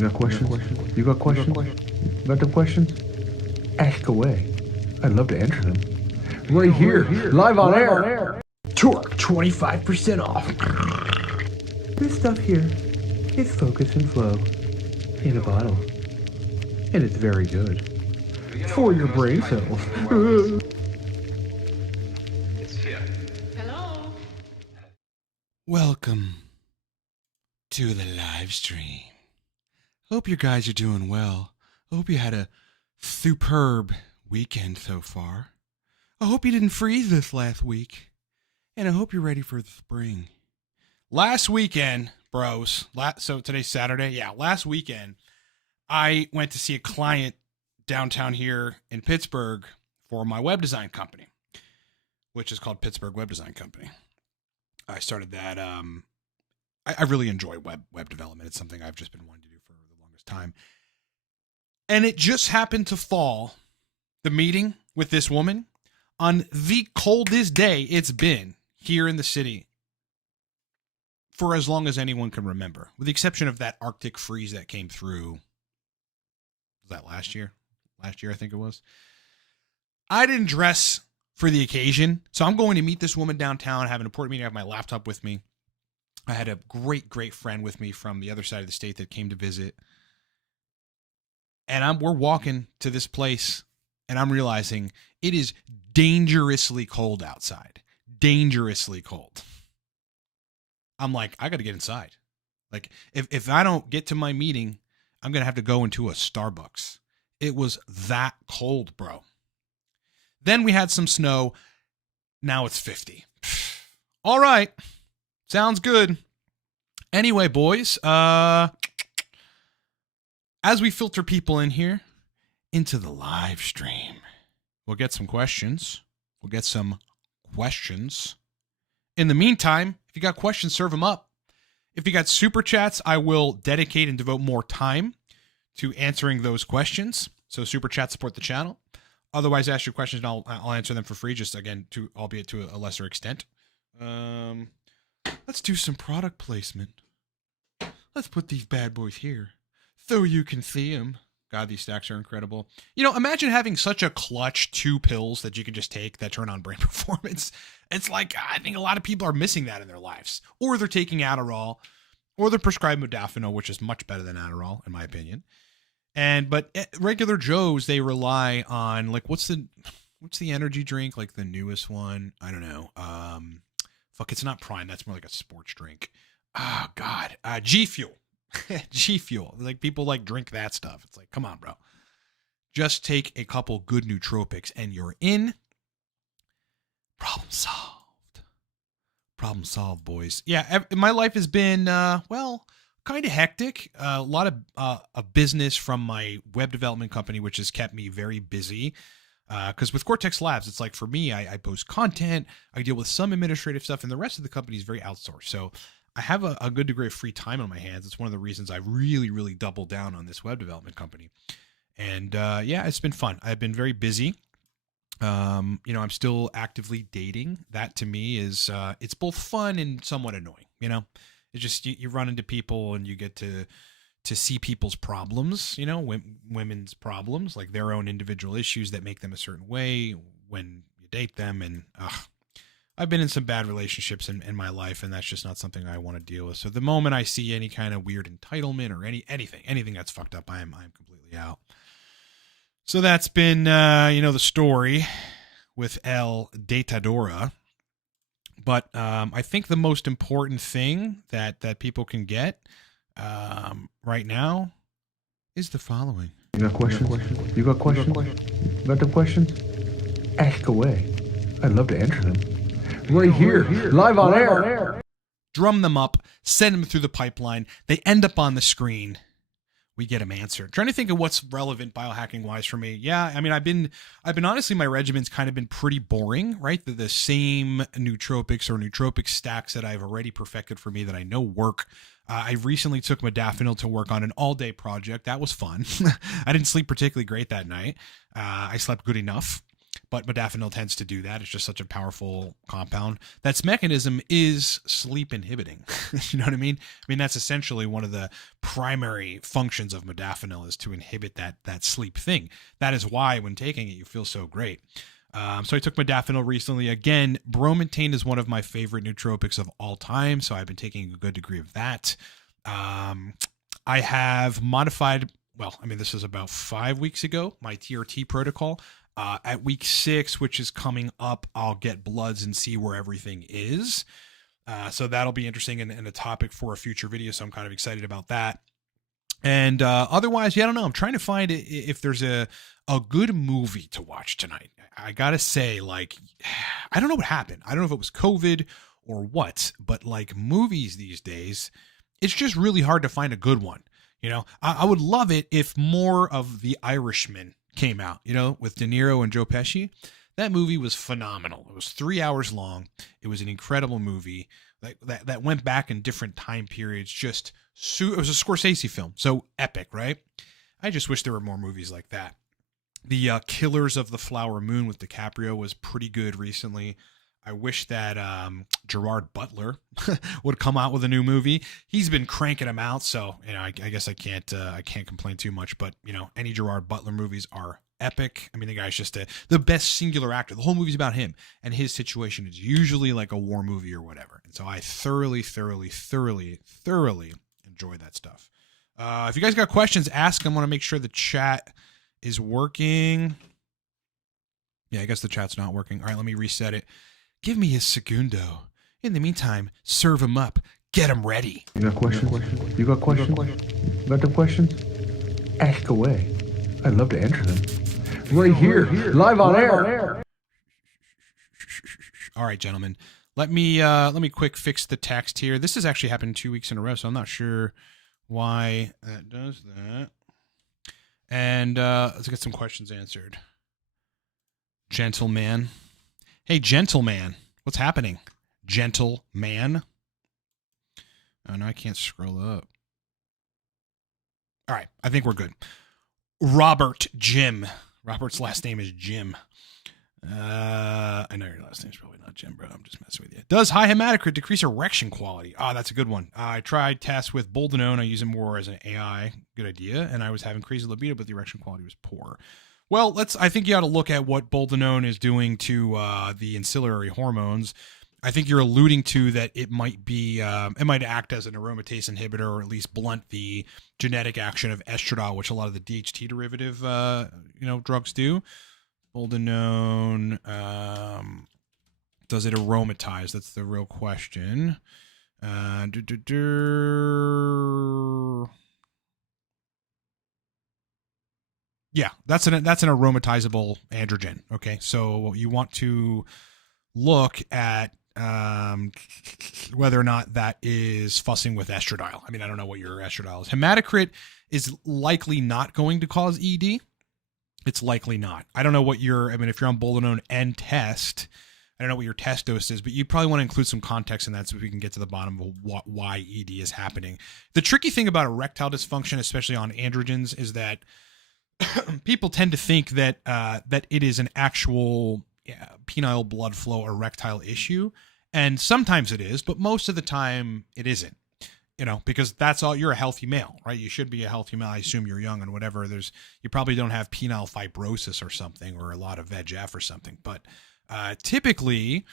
You got questions? You got questions? Got them questions? Ask away. I'd love to answer them. Right here, live on air. Torque 25% off. This stuff here is Focus and Flow in a bottle. And it's very good. For your brain cells. Hello. Welcome to the live stream. Hope you guys are doing well. I hope you had a superb weekend so far. I hope you didn't freeze this last week. And I hope you're ready for the spring. Last weekend, bros, so today's Saturday. Yeah, last weekend, I went to see a client downtown here in Pittsburgh for my web design company, which is called Pittsburgh Web Design Company. I started that. I really enjoy web development. It's something I've just been wanting to do for the longest time. And it just happened to fall, the meeting with this woman, on the coldest day it's been here in the city for as long as anyone can remember, with the exception of that Arctic freeze that came through. Was that last year? Last year, I think it was. I didn't dress for the occasion, so I'm going to meet this woman downtown, have an important meeting, I have my laptop with me. I had a great friend with me from the other side of the state that came to visit. And we're walking to this place, and I'm realizing it is dangerously cold outside. Dangerously cold. I'm like, I got to get inside. Like, if I don't get to my meeting, I'm going to have to go into a Starbucks. It was that cold, bro. Then we had some snow. Now it's 50. All right. Sounds good. Anyway, boys, as we filter people in here into the live stream, we'll get some questions. In the meantime, if you got questions, serve them up. If you got super chats, I will dedicate and devote more time to answering those questions. So super chat support the channel. Otherwise, ask your questions and I'll answer them for free, just again, albeit to a lesser extent. Let's do some product placement. Let's put these bad boys here so you can see them. God, these stacks are incredible. You know, imagine having such a clutch 2 pills that you can just take that turn on brain performance. It's like, I think a lot of people are missing that in their lives. Or they're taking Adderall, or they're prescribed Modafanil, which is much better than Adderall, in my opinion. But regular Joes, they rely on, like, what's the energy drink? Like the newest one? I don't know. It's not Prime. That's more like a sports drink. Oh, God. G Fuel. G Fuel. Like, people like drink that stuff. It's like, come on, bro. Just take a couple good nootropics and you're in. Problem solved. Problem solved, boys. Yeah, my life has been, kind of hectic. A lot of business from my web development company, which has kept me very busy. Because with Cortex Labs, it's like, for me, I post content, I deal with some administrative stuff, and the rest of the company is very outsourced. So I have a good degree of free time on my hands. It's one of the reasons I really doubled down on this web development company. And it's been fun. I've been very busy. I'm still actively dating. That to me is, it's both fun and somewhat annoying. You know, it's just, you run into people and you get to see people's problems, you know, women's problems, like their own individual issues that make them a certain way when you date them. And I've been in some bad relationships in my life, and that's just not something I want to deal with. So the moment I see any kind of weird entitlement or anything that's fucked up, I'm completely out. So that's been, the story with El Datadora. But I think the most important thing that people can get right now is the following. You got questions? You got questions? Got them questions? Ask away. I'd love to answer them. Right here, live on air. Drum them up, send them through the pipeline. They end up on the screen. We get them answered. Trying to think of what's relevant biohacking wise for me. Yeah, I mean, I've been honestly, my regimen's kind of been pretty boring, right? The same nootropics or nootropic stacks that I've already perfected for me that I know work. I recently took Modafinil to work on an all-day project. That was fun. I didn't sleep particularly great that night. I slept good enough. but modafinil tends to do that. It's just such a powerful compound. That's mechanism is sleep inhibiting. You know what I mean? I mean, that's essentially one of the primary functions of modafinil is to inhibit that sleep thing. That is why when taking it, you feel so great. So I took modafinil recently. Again, bromontane is one of my favorite nootropics of all time, so I've been taking a good degree of that. I have modified, well, I mean, this is about 5 weeks ago, my TRT protocol. At week 6, which is coming up, I'll get bloods and see where everything is. So that'll be interesting and a topic for a future video, so I'm kind of excited about that. And otherwise, yeah, I don't know. I'm trying to find if there's a good movie to watch tonight. I gotta say, like, I don't know what happened. I don't know if it was COVID or what, but like movies these days, it's just really hard to find a good one. You know, I would love it if more of The Irishman came out, you know, with De Niro and Joe Pesci. That movie was phenomenal. It was 3 hours long. It was an incredible movie that went back in different time periods. It was a Scorsese film, so epic, right? I just wish there were more movies like that. The Killers of the Flower Moon with DiCaprio was pretty good recently. I wish that Gerard Butler would come out with a new movie. He's been cranking them out, so you know, I guess I can't complain too much. But you know, any Gerard Butler movies are epic. I mean, the guy's just the best singular actor. The whole movie's about him, and his situation is usually like a war movie or whatever. And so I thoroughly enjoy that stuff. If you guys got questions, ask. I want to make sure the chat is working. Yeah, I guess the chat's not working. All right, let me reset it. Give me his segundo. In the meantime, serve him up. Get him ready. You got questions? You got questions? Got them questions? Ask away. I'd love to answer them. Right here, live on air. All right, gentlemen. Let me quick fix the text here. This has actually happened 2 weeks in a row, so I'm not sure why that does that. And let's get some questions answered. Gentleman. Hey, gentleman. What's happening? Gentleman. Oh, no, I can't scroll up. All right. I think we're good. Robert Jim. Robert's last name is Jim. I know your last name's probably not Jim, bro. I'm just messing with you. Does high hematocrit decrease erection quality? Ah, that's a good one. I tried tests with Boldenone. I use it more as an AI. Good idea. And I was having crazy libido, but the erection quality was poor. Well, I think you ought to look at what Boldenone is doing to the ancillary hormones. I think you're alluding to that it might be, it might act as an aromatase inhibitor or at least blunt the genetic action of estradiol, which a lot of the DHT derivative, drugs do. Boldenone, does it aromatize? That's the real question. Yeah, that's an aromatizable androgen. Okay, so you want to look at whether or not that is fussing with estradiol. I mean, I don't know what your estradiol is. Hematocrit is likely not going to cause ED. It's likely not. I don't know what if you're on Boldenone and test, I don't know what your test dose is, but you probably want to include some context in that so we can get to the bottom of why ED is happening. The tricky thing about erectile dysfunction, especially on androgens, is that people tend to think that it is an actual penile blood flow erectile issue, and sometimes it is, but most of the time it isn't. You know, because that's all, you're a healthy male, right? You should be a healthy male. I assume you're young and whatever. You probably don't have penile fibrosis or something, or a lot of VEGF or something. But typically,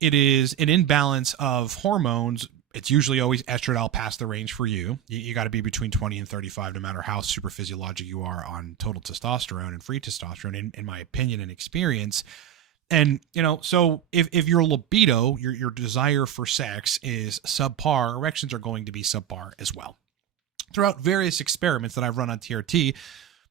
it is an imbalance of hormones. It's usually always estradiol past the range for you. You got to be between 20 and 35, no matter how super physiologic you are on total testosterone and free testosterone, in my opinion and experience. And, you know, so if your libido, your desire for sex is subpar, erections are going to be subpar as well. Throughout various experiments that I've run on TRT,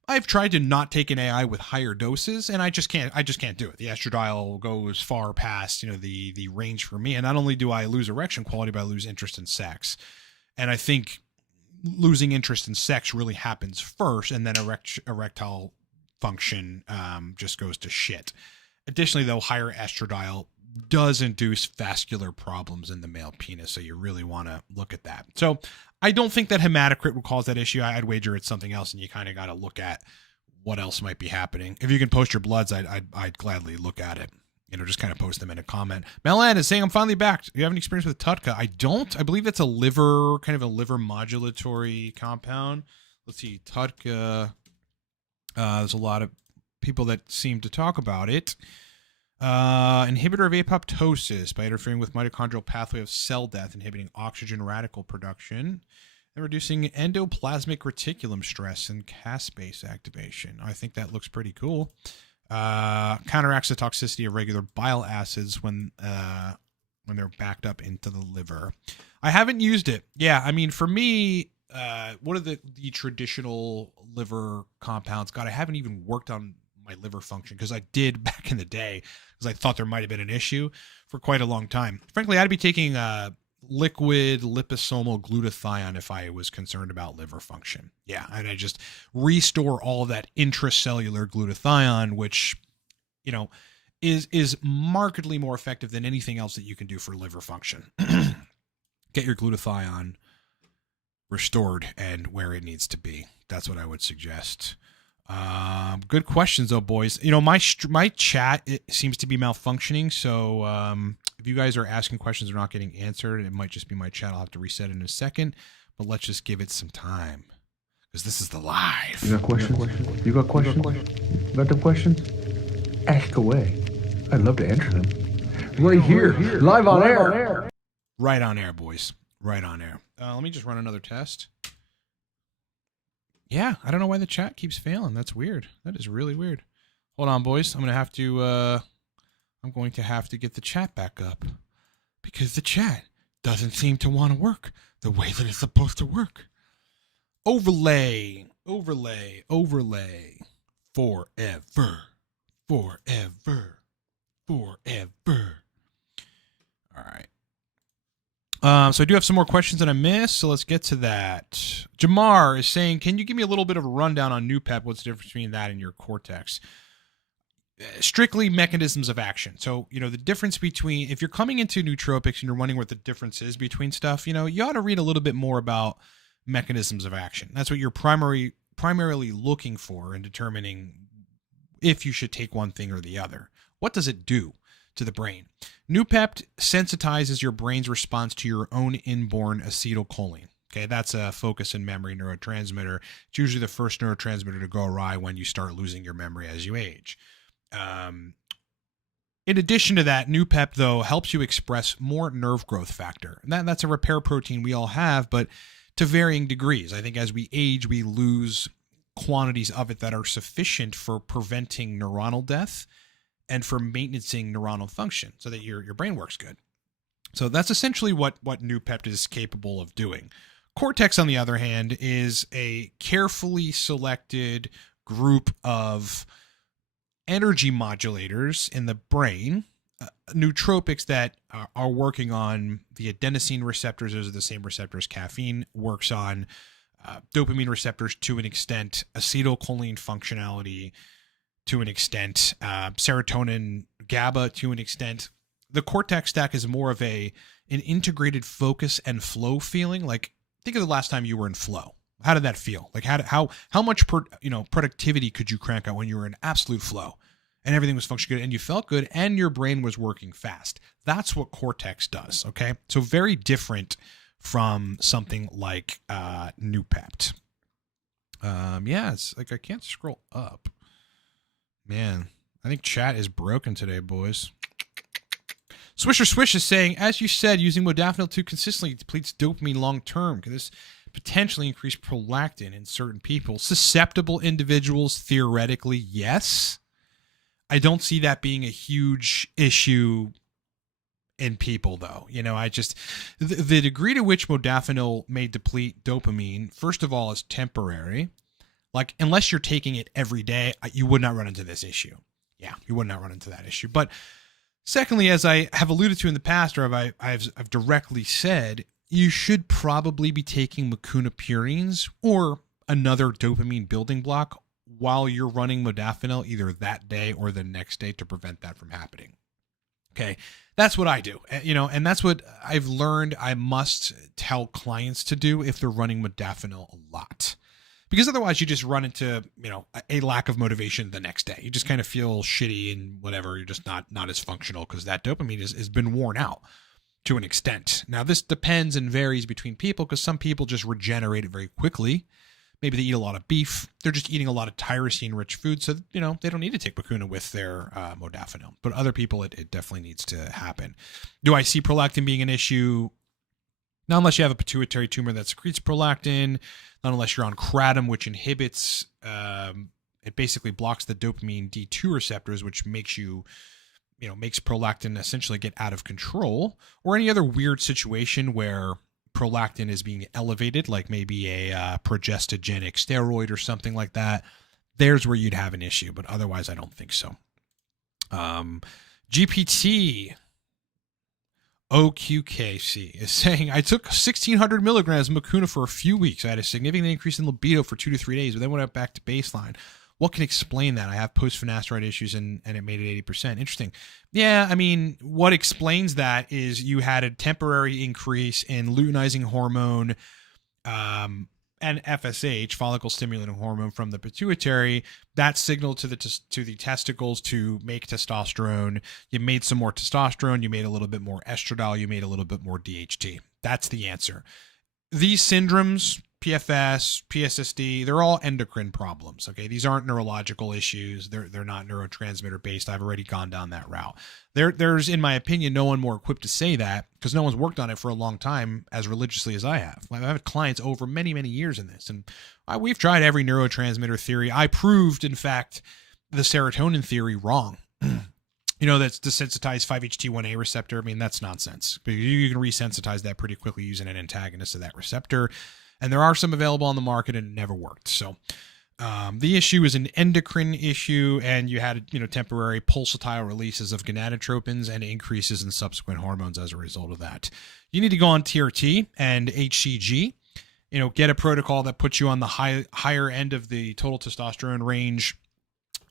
I've tried to not take an AI with higher doses, and I just can't do it. The estradiol goes far past, the range for me. And not only do I lose erection quality, but I lose interest in sex. And I think losing interest in sex really happens first, and then erectile function just goes to shit. Additionally, though, higher estradiol does induce vascular problems in the male penis, so you really want to look at that. So I don't think that hematocrit would cause that issue. I'd wager it's something else, and you kind of got to look at what else might be happening. If you can post your bloods, I'd gladly look at it. Just kind of post them in a comment. Melan is saying, I'm finally back. Do you have any experience with Tutka? I don't. I believe that's a liver modulatory compound. Let's see. Tutka. There's a lot of people that seem to talk about it. Inhibitor of apoptosis by interfering with mitochondrial pathway of cell death, inhibiting oxygen radical production, and reducing endoplasmic reticulum stress and caspase activation. I think that looks pretty cool. Counteracts the toxicity of regular bile acids when they're backed up into the liver. I haven't used it. Yeah, I mean, for me, what are the traditional liver compounds? God, I haven't even worked on my liver function, because I did back in the day, because I thought there might have been an issue for quite a long time. Frankly, I'd be taking liquid liposomal glutathione if I was concerned about liver function. Yeah, and I just restore all that intracellular glutathione, which, is markedly more effective than anything else that you can do for liver function. Get your glutathione restored and where it needs to be. That's what I would suggest. Good questions though, boys. My chat, it seems to be malfunctioning. So, if you guys are asking questions that are not getting answered, it might just be my chat. I'll have to reset it in a second, but let's just give it some time, because this is the live. You got questions? You got questions? Got them questions? Ask away. I'd love to answer them. Right here, live on air. Right on air, boys. Right on air. Let me just run another test. Yeah, I don't know why the chat keeps failing. That's weird. That is really weird. Hold on, boys. I'm going to have to get the chat back up, because the chat doesn't seem to want to work the way that it's supposed to work. Overlay. Forever. All right. So I do have some more questions that I missed, so let's get to that. Jamar is saying, can you give me a little bit of a rundown on Noopep? What's the difference between that and your Cortex? Strictly mechanisms of action. So, the difference between, if you're coming into nootropics and you're wondering what the difference is between stuff, you ought to read a little bit more about mechanisms of action. That's what you're primarily looking for in determining if you should take one thing or the other. What does it do to the brain? Noopept sensitizes your brain's response to your own inborn acetylcholine. Okay, that's a focus and memory neurotransmitter. It's usually the first neurotransmitter to go awry when you start losing your memory as you age. In addition to that, Noopep, though, helps you express more nerve growth factor. And that's a repair protein we all have, but to varying degrees. I think as we age, we lose quantities of it that are sufficient for preventing neuronal death and for maintaining neuronal function so that your brain works good. So that's essentially what Noopept is capable of doing. Cortex, on the other hand, is a carefully selected group of energy modulators in the brain, nootropics that are working on the adenosine receptors. Those are the same receptors caffeine works on, dopamine receptors to an extent, acetylcholine functionality to an extent, serotonin, GABA to an extent. The Cortex stack is more of an integrated focus and flow feeling. Like, think of the last time you were in flow. How did that feel? Like, how much productivity could you crank out when you were in absolute flow and everything was functioning good and you felt good and your brain was working fast? That's what Cortex does. Okay, so very different from something like Noopept. Yeah, it's like I can't scroll up. Man, I think chat is broken today, boys. Swisher Swish is saying, as you said, using Modafinil too consistently depletes dopamine long term. Can this potentially increase prolactin in certain people? Susceptible individuals, theoretically, yes. I don't see that being a huge issue in people, though. The degree to which Modafinil may deplete dopamine, first of all, is temporary. Like, unless you're taking it every day, you would not run into this issue. Yeah, you would not run into that issue. But secondly, as I have alluded to in the past, or I've directly said, you should probably be taking mecunapurines or another dopamine building block while you're running Modafinil, either that day or the next day, to prevent that from happening. Okay, that's what I do, and that's what I've learned I must tell clients to do if they're running Modafinil a lot. because otherwise you just run into, a lack of motivation the next day. You just kind of feel shitty and whatever. You're just not as functional because that dopamine has been worn out to an extent. Now, this depends and varies between people because some people just regenerate it very quickly. Maybe they eat a lot of beef. They're just eating a lot of tyrosine-rich food, so, they don't need to take Bakuna with their Modafinil. But other people, it definitely needs to happen. Do I see prolactin being an issue? Not unless you have a pituitary tumor that secretes prolactin, not unless you're on kratom, which inhibits, it basically blocks the dopamine D2 receptors, which makes makes prolactin essentially get out of control, or any other weird situation where prolactin is being elevated, like maybe a progestogenic steroid or something like that. There's where you'd have an issue, but otherwise I don't think so. GPT OQKC is saying, I took 1,600 milligrams of Bakuna for a few weeks. I had a significant increase in libido for 2 to 3 days, but then went back to baseline. What can explain that? I have post-finasteride issues and it made it 80%. Interesting. Yeah, I mean, what explains that is you had a temporary increase in luteinizing hormone and FSH, follicle stimulating hormone, from the pituitary. That signaled to the testicles to make testosterone. You made some more testosterone. You made a little bit more estradiol. You made a little bit more DHT. That's the answer. These syndromes, PFS, PSSD, they're all endocrine problems. Okay, these aren't neurological issues. They're not neurotransmitter based. I've already gone down that route. There's, in my opinion, no one more equipped to say that because no one's worked on it for a long time as religiously as I have. I've had clients over many, many years in this, and we've tried every neurotransmitter theory. I proved, in fact, the serotonin theory wrong. That's desensitized 5-HT1A receptor. I mean, that's nonsense. You can resensitize that pretty quickly using an antagonist of that receptor. And there are some available on the market, and it never worked. So the issue is an endocrine issue, and you had temporary pulsatile releases of gonadotropins and increases in subsequent hormones as a result of that. You need to go on TRT and HCG. Get a protocol that puts you on the higher end of the total testosterone range,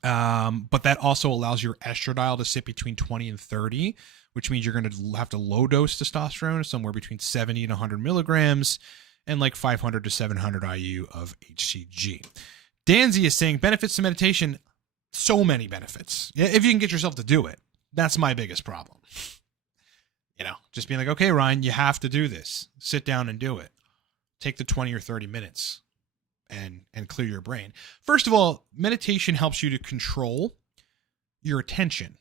but that also allows your estradiol to sit between 20 and 30, which means you're going to have to low dose testosterone somewhere between 70 and 100 milligrams. And like 500 to 700 IU of HCG. Danzy is saying benefits to meditation, so many benefits. If you can get yourself to do it, that's my biggest problem. Just being like, okay, Ryan, you have to do this. Sit down and do it. Take the 20 or 30 minutes and clear your brain. First of all, meditation helps you to control your attention.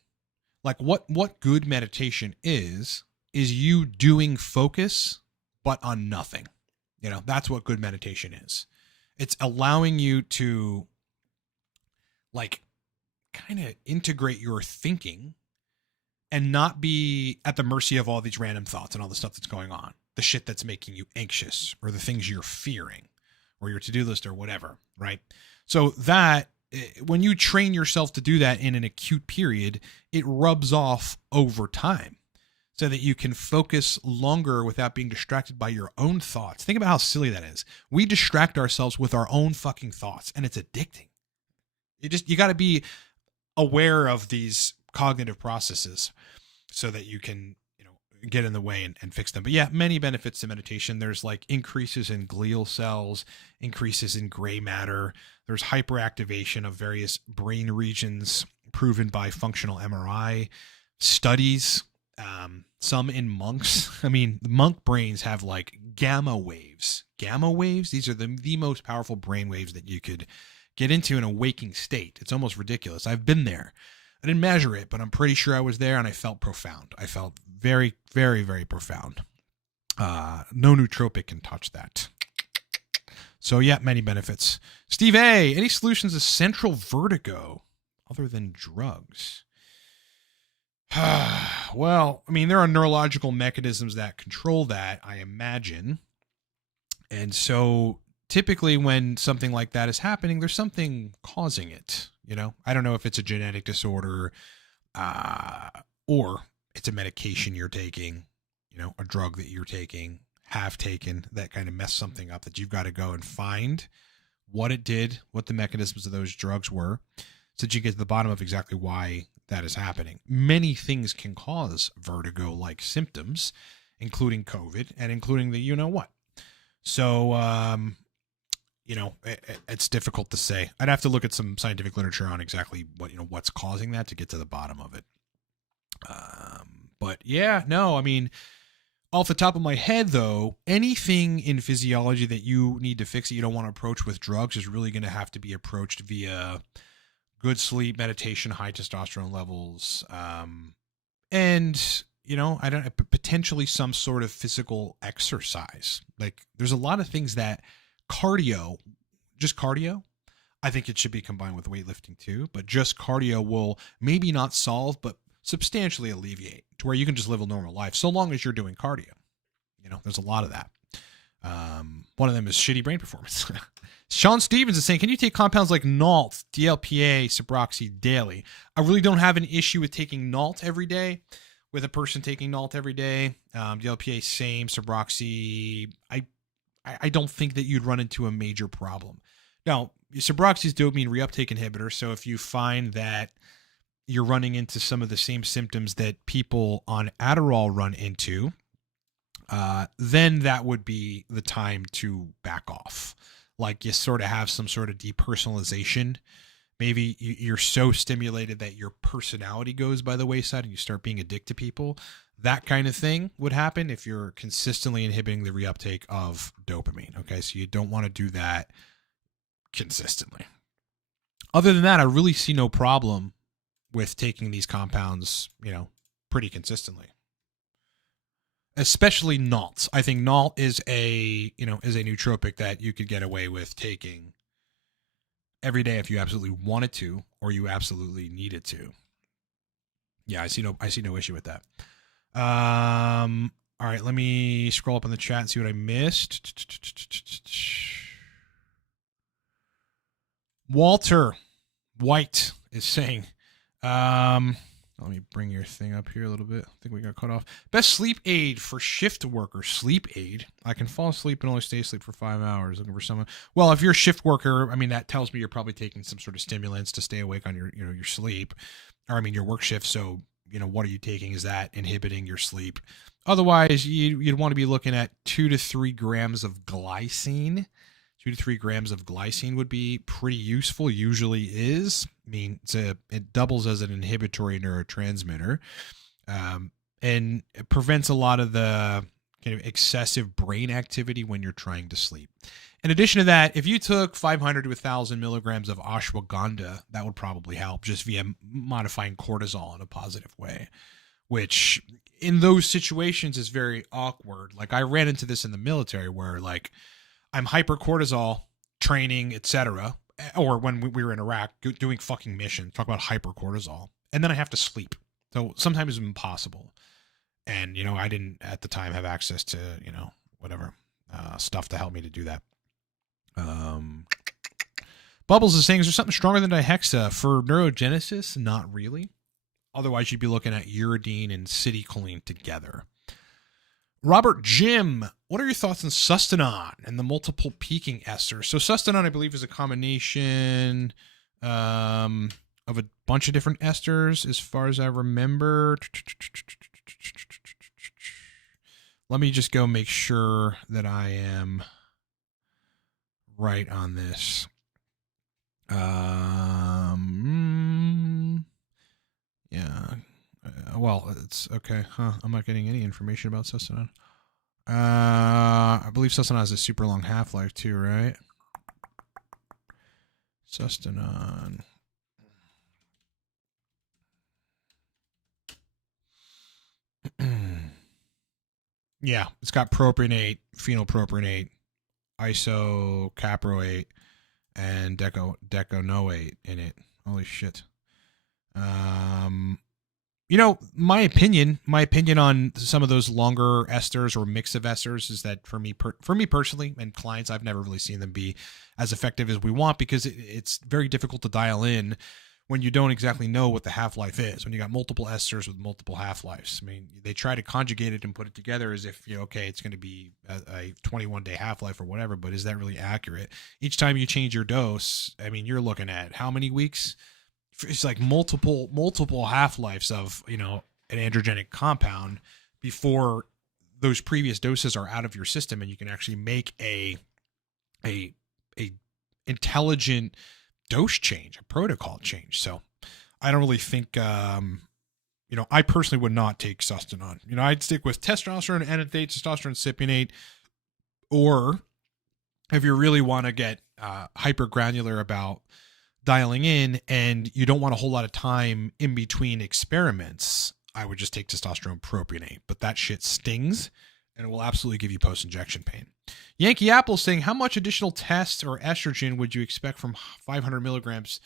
Like what good meditation is you doing focus, but on nothing. That's what good meditation is. It's allowing you to kind of integrate your thinking and not be at the mercy of all these random thoughts and all the stuff that's going on, the shit that's making you anxious or the things you're fearing or your to-do list or whatever, right? So that when you train yourself to do that in an acute period, it rubs off over time, so that you can focus longer without being distracted by your own thoughts. Think about how silly that is. We distract ourselves with our own fucking thoughts, and it's addicting. You got to be aware of these cognitive processes so that you can, get in the way and fix them. But yeah, many benefits to meditation. There's increases in glial cells, increases in gray matter. There's hyperactivation of various brain regions proven by functional MRI studies. Some in monks. I mean, the monk brains have gamma waves. Gamma waves, these are the most powerful brain waves that you could get into in a waking state. It's almost ridiculous. I've been there. I didn't measure it, but I'm pretty sure I was there, and I felt profound. I felt very, very, very profound. No nootropic can touch that. So yeah, many benefits. Steve A., any solutions to central vertigo other than drugs? Well, I mean, there are neurological mechanisms that control that, I imagine. And so typically when something like that is happening, there's something causing it. I don't know if it's a genetic disorder or it's a medication you're taking, a drug that you're taking, have taken, that kind of mess something up that you've got to go and find what it did, what the mechanisms of those drugs were, so that you get to the bottom of exactly why that is happening. Many things can cause vertigo-like symptoms, including COVID and including the what. So, it's difficult to say. I'd have to look at some scientific literature on exactly what's causing that to get to the bottom of it. But yeah, no, I mean, off the top of my head, though, anything in physiology that you need to fix that you don't want to approach with drugs is really going to have to be approached via good sleep, meditation, high testosterone levels, and potentially some sort of physical exercise. Like, there's a lot of things that just cardio, I think it should be combined with weightlifting too, but just cardio will maybe not solve, but substantially alleviate to where you can just live a normal life so long as you're doing cardio. There's a lot of that. One of them is shitty brain performance. Sean Stevens is saying, can you take compounds like NALT, DLPA, Subroxy daily? I really don't have an issue with taking NALT every day. With a person taking NALT every day, DLPA same, Subroxy, I don't think that you'd run into a major problem. Now, Subroxy is dopamine reuptake inhibitor, so if you find that you're running into some of the same symptoms that people on Adderall run into, then that would be the time to back off. Like, you sort of have some sort of depersonalization. Maybe you're so stimulated that your personality goes by the wayside and you start being addicted to people. That kind of thing would happen if you're consistently inhibiting the reuptake of dopamine. Okay, so you don't want to do that consistently. Other than that, I really see no problem with taking these compounds, pretty consistently. Especially NALT. I think NALT is a nootropic that you could get away with taking every day if you absolutely wanted to or you absolutely needed to. Yeah, I see no issue with that. All right, let me scroll up on the chat and see what I missed. Walter White is saying, let me bring your thing up here a little bit. I think we got cut off. Best sleep aid for shift worker. Sleep aid. I can fall asleep and only stay asleep for 5 hours. Looking for someone. Well, if you're a shift worker, I mean, that tells me you're probably taking some sort of stimulants to stay awake on your sleep, or your work shift. So, what are you taking? Is that inhibiting your sleep? Otherwise, you'd want to be looking at 2 to 3 grams of glycine. 2 to 3 grams of glycine would be pretty useful. Usually is. I mean, it doubles as an inhibitory neurotransmitter, and it prevents a lot of the kind of excessive brain activity when you're trying to sleep. In addition to that, if you took 500 to 1,000 milligrams of ashwagandha, that would probably help just via modifying cortisol in a positive way, which in those situations is very awkward. Like, I ran into this in the military where, like, I'm hypercortisol training, etc., or when we were in Iraq doing fucking missions, talk about hypercortisol, and then I have to sleep. So sometimes it's impossible. And, I didn't at the time have access to, whatever stuff to help me to do that. Bubbles is saying, is there something stronger than dihexa for neurogenesis? Not really. Otherwise, you'd be looking at uridine and citicoline together. Robert Jim, what are your thoughts on Sustanon and the multiple peaking esters? So Sustanon, I believe, is a combination of a bunch of different esters, as far as I remember. Let me just go make sure that I am right on this. Yeah. Well, it's okay. I'm not getting any information about Sustanon. I believe Sustanon has a super long half-life too, right? Sustanon. Yeah, it's got propionate, phenylpropionate, isocaproate, and deconoate in it. Holy shit. My opinion on some of those longer esters or mix of esters is that for me personally and clients, I've never really seen them be as effective as we want, because it's very difficult to dial in when you don't exactly know what the half-life is. When you got multiple esters with multiple half-lives, I mean, they try to conjugate it and put it together as if, it's going to be a 21-day half-life or whatever, but is that really accurate? Each time you change your dose, I mean, you're looking at how many weeks? It's like multiple half-lives of, an androgenic compound before those previous doses are out of your system and you can actually make a a intelligent dose change, a protocol change. So I don't really think, I personally would not take Sustanon. I'd stick with testosterone, enanthate, testosterone, cypionate, or if you really want to get hypergranular about dialing in and you don't want a whole lot of time in between experiments, I would just take testosterone propionate. But that shit stings and it will absolutely give you post-injection pain. Yankee Apple saying, how much additional test or estrogen would you expect from 500 milligrams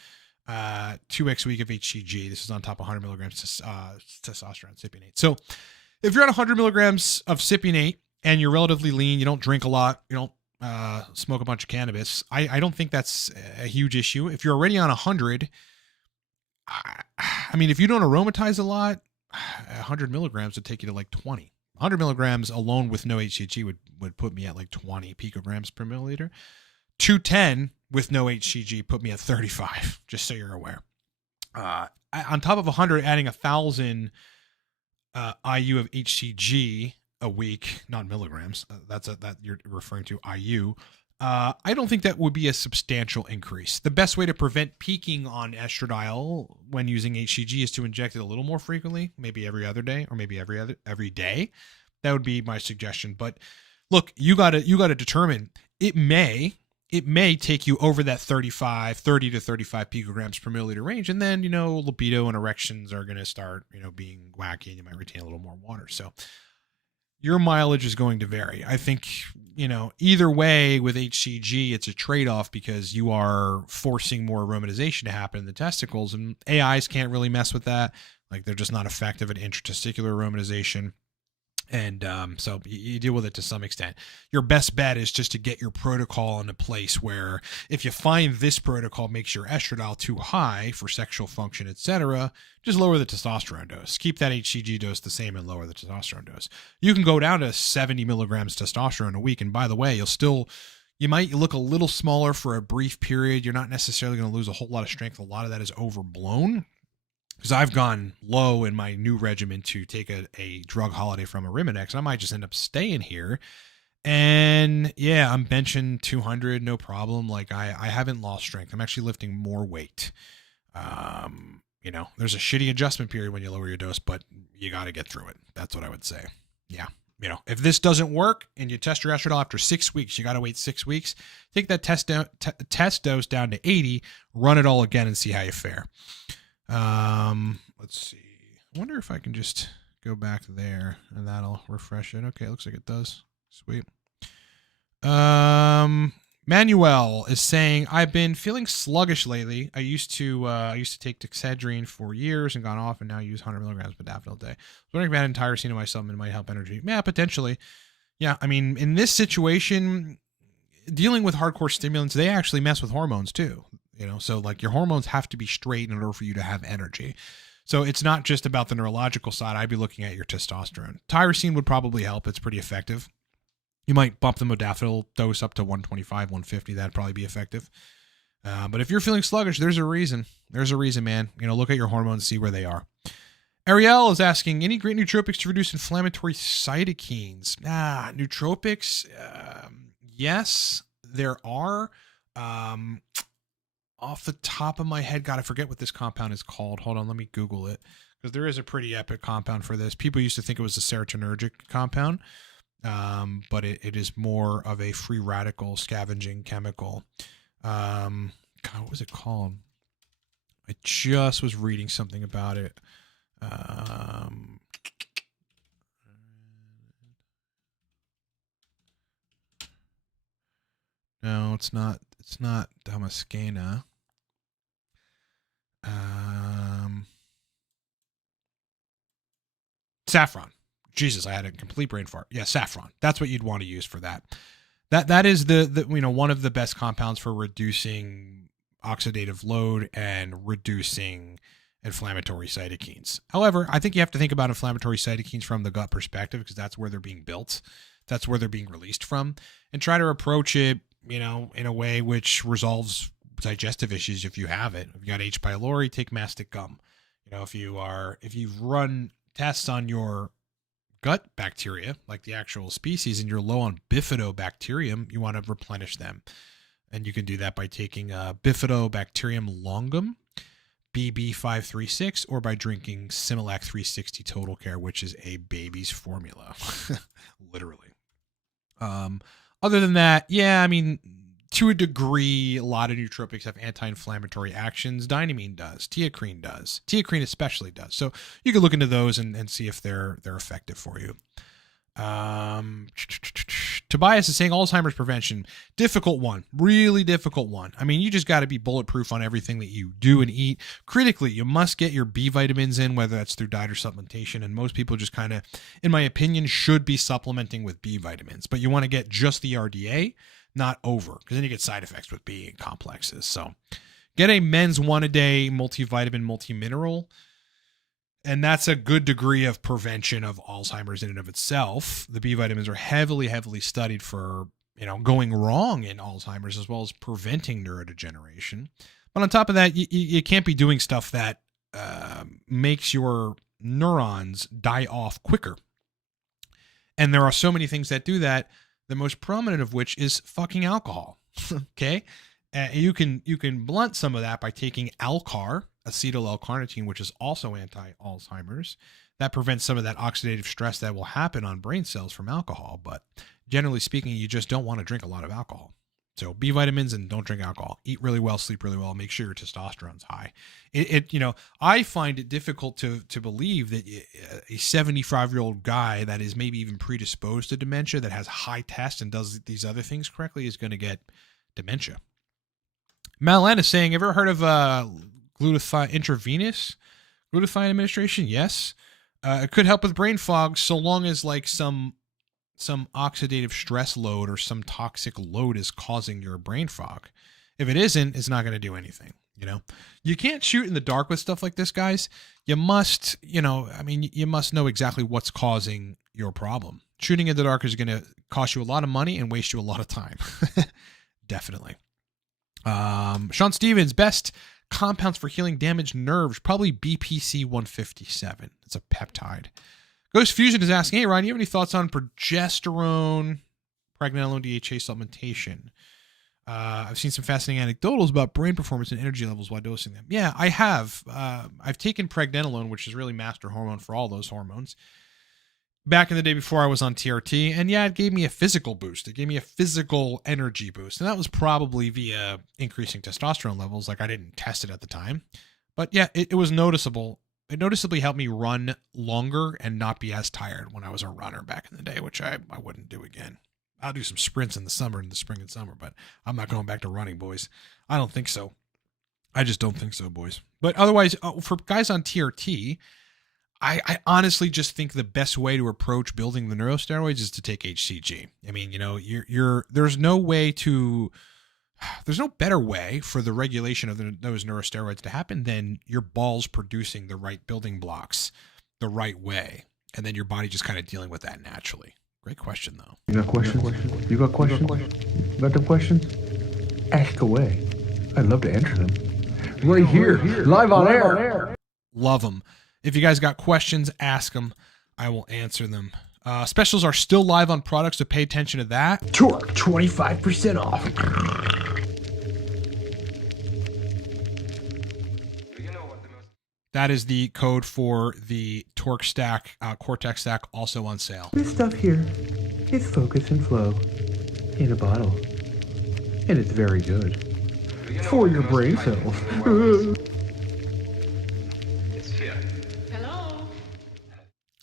2x week of HCG? This is on top of 100 milligrams testosterone cypionate. So if you're on 100 milligrams of cypionate and you're relatively lean, you don't drink a lot, you don't smoke a bunch of cannabis, I don't think that's a huge issue. If you're already on 100, I mean, if you don't aromatize a lot, 100 milligrams would take you to like 20. 100 milligrams alone with no HCG would put me at like 20 picograms per milliliter. 210 with no HCG put me at 35, just so you're aware. On top of 100, adding 1,000 IU of HCG a week, not milligrams, that you're referring to IU. I don't think that would be a substantial increase. The best way to prevent peaking on estradiol when using HCG is to inject it a little more frequently, maybe every other day or maybe every day. That would be my suggestion. But look, you got to determine. It may take you over that 30 to 35 picograms per milliliter range, and then libido and erections are going to start being wacky, and you might retain a little more water. So your mileage is going to vary. I think, either way with HCG, it's a trade-off because you are forcing more aromatization to happen in the testicles, and AIs can't really mess with that. Like, they're just not effective at intratesticular aromatization. And so you deal with it to some extent. Your best bet is just to get your protocol in a place where if you find this protocol makes your estradiol too high for sexual function, etc., just lower the testosterone dose. Keep that HCG dose the same and lower the testosterone dose. You can go down to 70 milligrams testosterone a week. And by the way, you might look a little smaller for a brief period. You're not necessarily going to lose a whole lot of strength. A lot of that is overblown. Because I've gone low in my new regimen to take a drug holiday from Arinex, and I might just end up staying here. And yeah, I'm benching 200, no problem. Like I haven't lost strength. I'm actually lifting more weight. There's a shitty adjustment period when you lower your dose, but you got to get through it. That's what I would say. Yeah. If this doesn't work and you test your estradiol after 6 weeks, you got to wait 6 weeks. Take that test dose down to 80, run it all again and see how you fare. Let's see. I wonder if I can just go back there and that'll refresh it. Okay, it looks like it does. Sweet. Manuel is saying, I've been feeling sluggish lately. I used to take Excedrin for years and gone off and now use 100 milligrams of Modafinil a day. I was wondering if adding tyrosine to my supplement might help energy. Yeah, potentially. Yeah, I mean, in this situation, dealing with hardcore stimulants, they actually mess with hormones too. So like your hormones have to be straight in order for you to have energy. So it's not just about the neurological side. I'd be looking at your testosterone. Tyrosine would probably help. It's pretty effective. You might bump the Modafinil dose up to 125, 150. That'd probably be effective. But if you're feeling sluggish, there's a reason. There's a reason, man. Look at your hormones, see where they are. Ariel is asking, any great nootropics to reduce inflammatory cytokines? Nootropics, yes, there are. Off the top of my head, God, I forget what this compound is called. Hold on, let me Google it. Because there is a pretty epic compound for this. People used to think it was a serotonergic compound, but it is more of a free radical scavenging chemical. God, what was it called? I just was reading something about it. No, it's not. It's not Damascena. Saffron. Jesus, I had a complete brain fart. Yeah, saffron. That's what you'd want to use for that. That is the one of the best compounds for reducing oxidative load and reducing inflammatory cytokines. However, I think you have to think about inflammatory cytokines from the gut perspective because that's where they're being built. That's where they're being released from, and try to approach it, in a way which resolves digestive issues if you have it. If you got H. pylori, take mastic gum. If you've run tests on your gut bacteria, like the actual species, and you're low on bifidobacterium, you want to replenish them. And you can do that by taking Bifidobacterium longum, BB536, or by drinking Similac 360 Total Care, which is a baby's formula, literally. Other than that, yeah, I mean, to a degree, a lot of nootropics have anti-inflammatory actions. Dynamine does. Teacrine does. Teacrine especially does. So you can look into those and see if they're effective for you. Tobias is saying Alzheimer's prevention, difficult one, really difficult one. I mean, you just got to be bulletproof on everything that you do and eat. Critically, you must get your B vitamins in, whether that's through diet or supplementation. And most people just kind of, in my opinion, should be supplementing with B vitamins, but you want to get just the RDA, not over, because then you get side effects with B complexes. So get a men's 1 a day multivitamin, multimineral. And that's a good degree of prevention of Alzheimer's in and of itself. The B vitamins are heavily, heavily studied for, going wrong in Alzheimer's as well as preventing neurodegeneration. But on top of that, you can't be doing stuff that makes your neurons die off quicker. And there are so many things that do that. The most prominent of which is fucking alcohol. Okay. You can blunt some of that by taking Alcar, acetyl L-carnitine, which is also anti-Alzheimer's. That prevents some of that oxidative stress that will happen on brain cells from alcohol. But generally speaking, you just don't want to drink a lot of alcohol. So B vitamins and don't drink alcohol. Eat really well, sleep really well. Make sure your testosterone's high. I find it difficult to believe that a 75-year-old guy that is maybe even predisposed to dementia, that has high test and does these other things correctly, is going to get dementia. Malan is saying, ever heard of glutathione intravenous glutathione administration? Yes. It could help with brain fog so long as like some oxidative stress load or some toxic load is causing your brain fog. If it isn't, it's not going to do anything. You can't shoot in the dark with stuff like this, guys. You must, you must know exactly what's causing your problem. Shooting in the dark is going to cost you a lot of money and waste you a lot of time. Definitely. Sean Stevens, best compounds for healing damaged nerves, probably BPC 157. It's a peptide. Ghost Fusion is asking, hey Ryan, you have any thoughts on progesterone, pregnenolone, DHA supplementation? I've seen some fascinating anecdotals about brain performance and energy levels while dosing them. Yeah, I have. I've taken pregnenolone, which is really master hormone for all those hormones, back in the day before I was on TRT. And yeah, it gave me a physical boost. It gave me a physical energy boost. And that was probably via increasing testosterone levels. Like I didn't test it at the time. But yeah, it was noticeable. It noticeably helped me run longer and not be as tired when I was a runner back in the day, which I wouldn't do again. I'll do some sprints in the summer, in the spring and summer, but I'm not going back to running, boys. I don't think so. I just don't think so, boys. But otherwise, for guys on TRT, I honestly just think the best way to approach building the neurosteroids is to take HCG. I mean, there's no better way for the regulation of those neurosteroids to happen than your balls producing the right building blocks the right way, and then your body just kind of dealing with that naturally. Great question, though. You got questions? You got questions? Got them questions? Ask away. I'd love to answer them. Right here, live on air. Love them. If you guys got questions, ask them. I will answer them. Specials are still live on products, so pay attention to that. Torque, 25% off. That is the code for the Torque Stack, Cortex Stack, also on sale. This stuff here is Focus and Flow in a bottle. And it's very good. For your brain cells. Hello.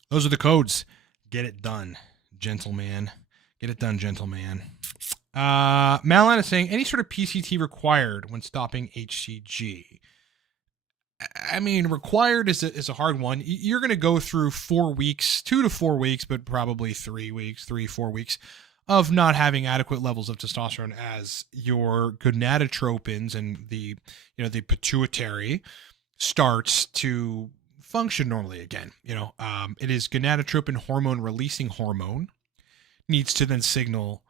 Those are the codes. Get it done, gentleman. Get it done, gentleman. Malan is saying, any sort of PCT required when stopping HCG? I mean, required is a hard one. You're going to go through 4 weeks, 2 to 4 weeks, but probably 3 weeks, 4 weeks of not having adequate levels of testosterone as your gonadotropins and the pituitary starts to function normally again. It is gonadotropin hormone releasing hormone needs to then signal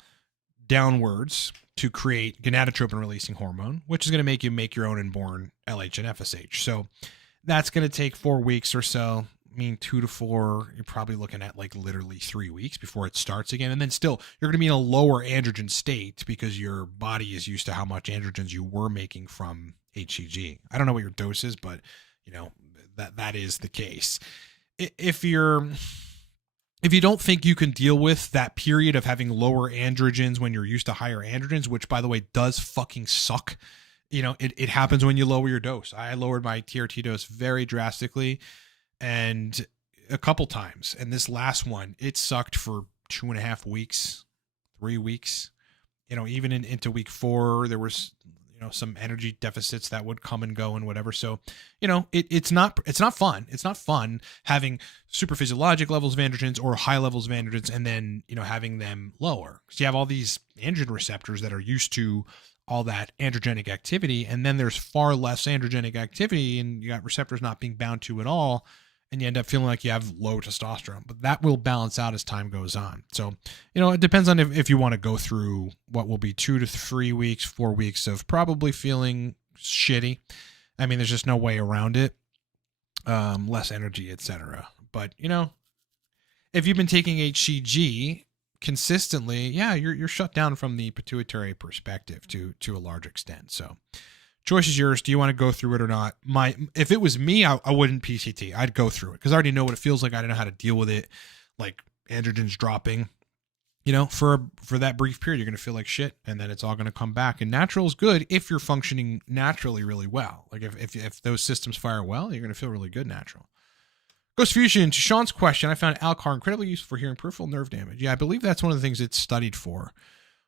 downwards to create gonadotropin releasing hormone, which is going to make your own inborn LH and FSH. So that's going to take 4 weeks or so, mean 2 to 4, you're probably looking at like literally 3 weeks before it starts again. And then still, you're going to be in a lower androgen state because your body is used to how much androgens you were making from HCG. I don't know what your dose is, but you know, that is the case. If you don't think you can deal with that period of having lower androgens when you're used to higher androgens, which by the way does fucking suck. You know, it happens when you lower your dose. I lowered my TRT dose very drastically and a couple times. And this last one, it sucked for 2.5 weeks, 3 weeks. You know, even into week 4, there was, you know, some energy deficits that would come and go and whatever. So, you know, it's not fun. It's not fun having super physiologic levels of androgens or high levels of androgens and then, you know, having them lower. So you have all these androgen receptors that are used to all that androgenic activity, and then there's far less androgenic activity and you got receptors not being bound to at all, and you end up feeling like you have low testosterone. But that will balance out as time goes on. So, you know, it depends on if you want to go through what will be 2 to 3 weeks, 4 weeks of probably feeling shitty. I mean, there's just no way around it. Less energy, etc. But, you know, if you've been taking HCG consistently, yeah, you're shut down from the pituitary perspective to a large extent. So choice is yours. Do you want to go through it or not? If it was me, I wouldn't PCT. I'd go through it because I already know what it feels like. I don't know how to deal with it. Like androgens dropping, you know, for that brief period, you're going to feel like shit and then it's all going to come back. And natural is good if you're functioning naturally really well. Like if those systems fire well, you're going to feel really good natural. Ghost Fusion, to Sean's question, I found Alcar incredibly useful for hearing peripheral nerve damage. Yeah, I believe that's one of the things it's studied for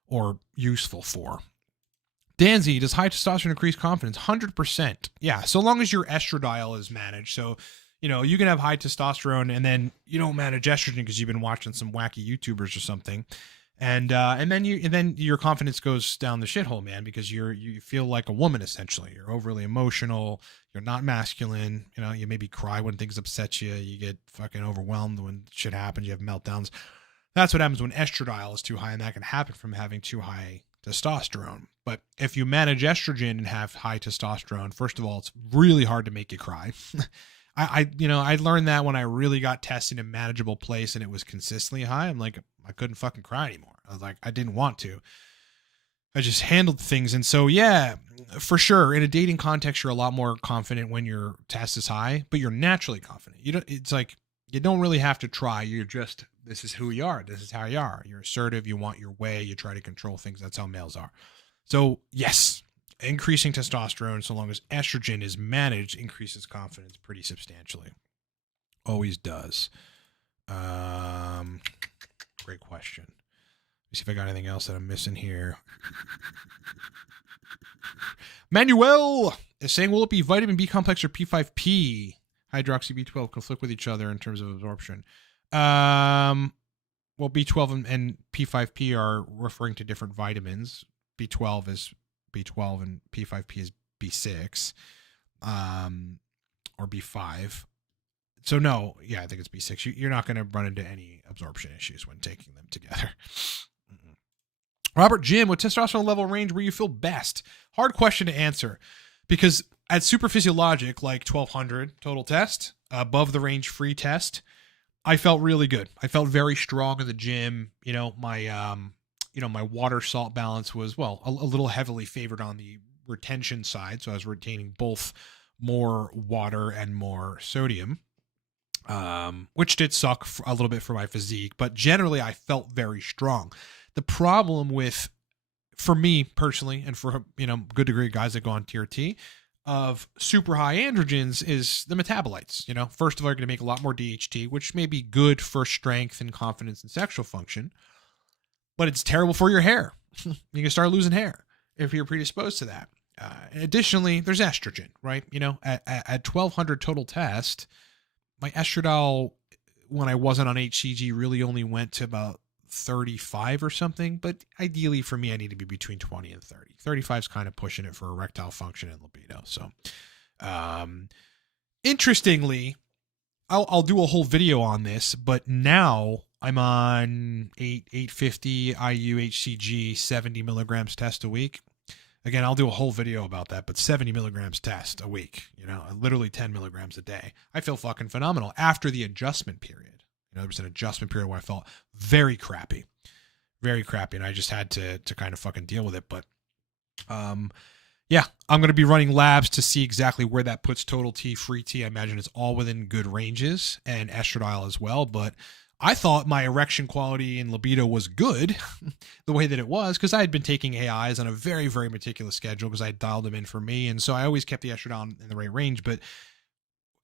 or useful for. Danzy, does high testosterone increase confidence? 100%. Yeah, so long as your estradiol is managed. So, you know, you can have high testosterone and then you don't manage estrogen because you've been watching some wacky YouTubers or something. And then your confidence goes down the shithole, man, because you feel like a woman essentially. You're overly emotional. You're not masculine. You know, you maybe cry when things upset you. You get fucking overwhelmed when shit happens. You have meltdowns. That's what happens when estradiol is too high, and that can happen from having too high testosterone. But if you manage estrogen and have high testosterone, first of all, it's really hard to make you cry. I learned that when I really got tested in a manageable place and it was consistently high. I'm like, I couldn't fucking cry anymore. I was like, I didn't want to. I just handled things. And so, yeah, for sure. In a dating context, you're a lot more confident when your test is high, but you're naturally confident. It's like, you don't really have to try. You're just, this is who you are. This is how you are. You're assertive. You want your way. You try to control things. That's how males are. So yes, increasing testosterone, so long as estrogen is managed, increases confidence pretty substantially. Always does. Great question. Let me see if I got anything else that I'm missing here. Manuel is saying, will it be vitamin B complex or P5P? Hydroxy B12 conflict with each other in terms of absorption. Well, B12 and P5P are referring to different vitamins. B12 is B12 and P5P is B6, or B5. So no, yeah, I think it's B6. You're not going to run into any absorption issues when taking them together. Robert Jim, what testosterone level range where you feel best? Hard question to answer because at super physiologic, like 1200 total test, above the range free test, I felt really good. I felt very strong in the gym. You know, my water salt balance was, well, a little heavily favored on the retention side. So I was retaining both more water and more sodium, which did suck a little bit for my physique, but generally I felt very strong. The problem for me personally, and for, good degree of guys that go on TRT, of super high androgens is the metabolites. First of all, you're going to make a lot more DHT, which may be good for strength and confidence and sexual function, but it's terrible for your hair. You can start losing hair if you're predisposed to that. Additionally, there's estrogen, right? At 1200 total test, my estradiol, when I wasn't on HCG, really only went to about 35 or something, but ideally for me, I need to be between 20 and 30. 35 is kind of pushing it for erectile function and libido. So, interestingly, I'll do a whole video on this, but now I'm on 850 IU HCG, 70 milligrams test a week. Again, I'll do a whole video about that, but 70 milligrams test a week, literally 10 milligrams a day. I feel fucking phenomenal after the adjustment period. There was an adjustment period where I felt very crappy, and I just had to kind of fucking deal with it. But yeah, I'm going to be running labs to see exactly where that puts total T, free T. I imagine it's all within good ranges, and estradiol as well. But I thought my erection quality and libido was good the way that it was, because I had been taking AIs on a very, very meticulous schedule because I had dialed them in for me. And so I always kept the estradiol in the right range, but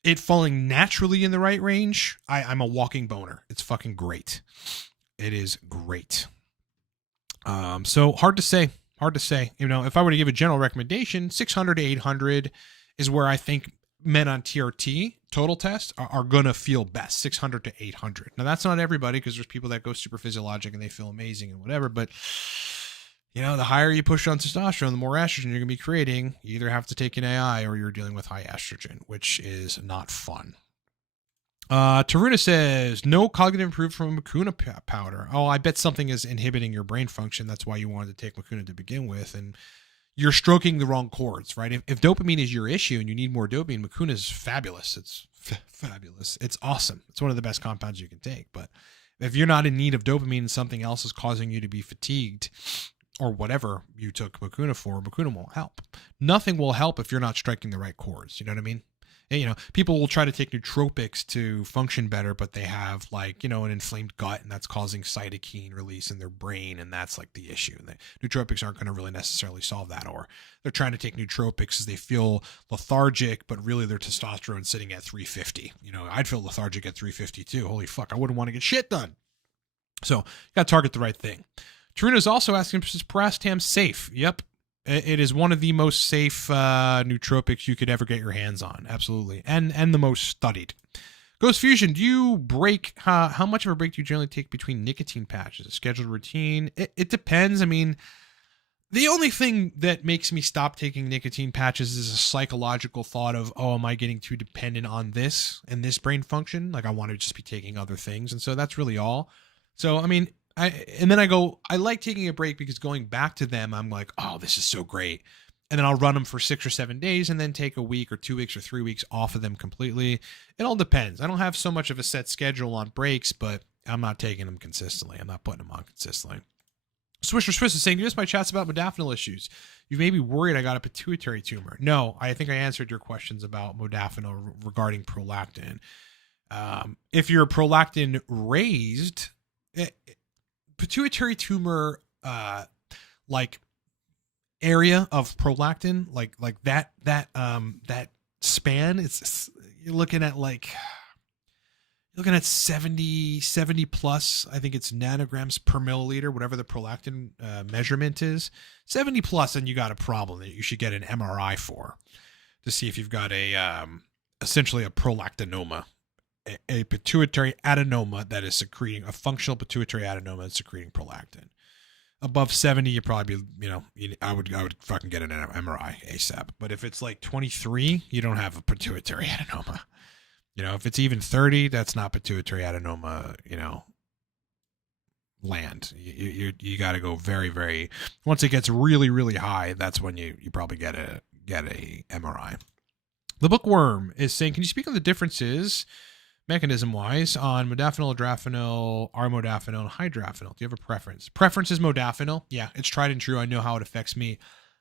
it falling naturally in the right range, I'm a walking boner. It's fucking great. It is great. So hard to say. If I were to give a general recommendation, 600 to 800 is where I think men on TRT total test are going to feel best, 600 to 800. Now, that's not everybody, because there's people that go super physiologic and they feel amazing and whatever. But, the higher you push on testosterone, the more estrogen you're going to be creating. You either have to take an AI or you're dealing with high estrogen, which is not fun. Taruna says, no cognitive improvement from Mucuna powder. Oh, I bet something is inhibiting your brain function. That's why you wanted to take Mucuna to begin with. And you're stroking the wrong chords, right? If dopamine is your issue and you need more dopamine, Mucuna is fabulous. It's fabulous. It's awesome. It's one of the best compounds you can take. But if you're not in need of dopamine and something else is causing you to be fatigued or whatever you took Mucuna for, Mucuna won't help. Nothing will help if you're not striking the right chords. You know what I mean? And, people will try to take nootropics to function better, but they have an inflamed gut, and that's causing cytokine release in their brain. And that's like the issue. The nootropics aren't going to really necessarily solve that. Or they're trying to take nootropics as they feel lethargic, but really their testosterone sitting at 350. I'd feel lethargic at 350 too. Holy fuck. I wouldn't want to get shit done. So you got to target the right thing. Taruna is also asking, is Prolactin safe? Yep. It is one of the most safe nootropics you could ever get your hands on. Absolutely. And the most studied. Ghost Fusion, do you break, how much of a break do you generally take between nicotine patches? A scheduled routine? It depends. I mean, the only thing that makes me stop taking nicotine patches is a psychological thought of, oh, am I getting too dependent on this and this brain function? Like I want to just be taking other things. And so that's really all. So, I mean, I like taking a break because going back to them, I'm like, oh, this is so great. And then I'll run them for 6 or 7 days and then take a week or 2 weeks or 3 weeks off of them completely. It all depends. I don't have so much of a set schedule on breaks, but I'm not taking them consistently. I'm not putting them on consistently. Swisher Swiss is saying, just my chats about modafinil issues. You may be worried I got a pituitary tumor. No, I think I answered your questions about modafinil regarding prolactin. If you're prolactin raised, pituitary tumor, like area of prolactin, like that span, you're looking at 70 plus, I think it's nanograms per milliliter, whatever the prolactin measurement is, 70 plus, and you got a problem that you should get an MRI for to see if you've got essentially a prolactinoma. A pituitary adenoma that is secreting, a functional pituitary adenoma that's secreting prolactin. Above 70, you probably be, I would fucking get an MRI ASAP. But if it's like 23, you don't have a pituitary adenoma. If it's even 30, that's not pituitary adenoma, land. You got to go very, very, once it gets really, really high, that's when you probably get a MRI. The Bookworm is saying, can you speak on the differences mechanism-wise on modafinil, adrafinil, armodafinil, and hydrafinil? Do you have a preference? Preference is modafinil. Yeah, it's tried and true. I know how it affects me.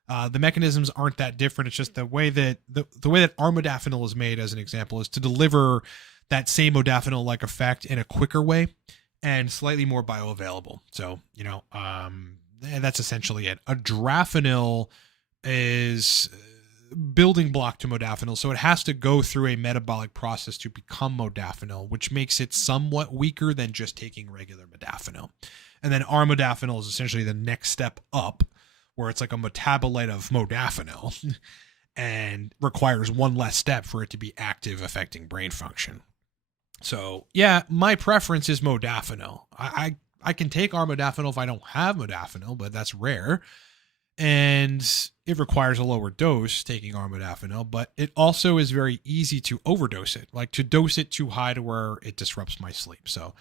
The mechanisms aren't that different. It's just the way that the way that armodafinil is made, as an example, is to deliver that same modafinil-like effect in a quicker way and slightly more bioavailable. So, that's essentially it. Adrafinil is building block to modafinil, so it has to go through a metabolic process to become modafinil, which makes it somewhat weaker than just taking regular modafinil. And then armodafinil is essentially the next step up, where it's like a metabolite of modafinil and requires one less step for it to be active, affecting brain function. So yeah, my preference is modafinil. I can take armodafinil if I don't have modafinil, but that's rare. And it requires a lower dose taking armodafinil, but it also is very easy to overdose it, like to dose it too high to where it disrupts my sleep. So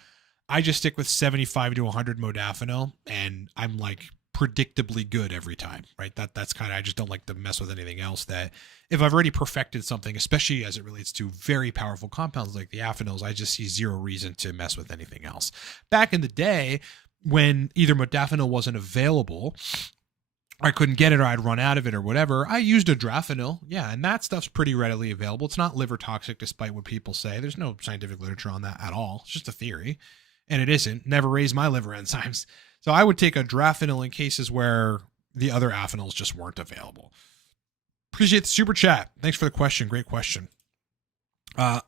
I just stick with 75 to 100 modafinil, and I'm like predictably good every time, right? That's kind of, I just don't like to mess with anything else. That if I've already perfected something, especially as it relates to very powerful compounds like the aphenols, I just see zero reason to mess with anything else. Back in the day, when either modafinil wasn't available, I couldn't get it, or I'd run out of it or whatever, I used Modafanil. Yeah, and that stuff's pretty readily available. It's not liver toxic, despite what people say. There's no scientific literature on that at all. It's just a theory. And it isn't. Never raised my liver enzymes. So I would take Modafinil in cases where the other aphenols just weren't available. Appreciate the super chat. Thanks for the question. Great question.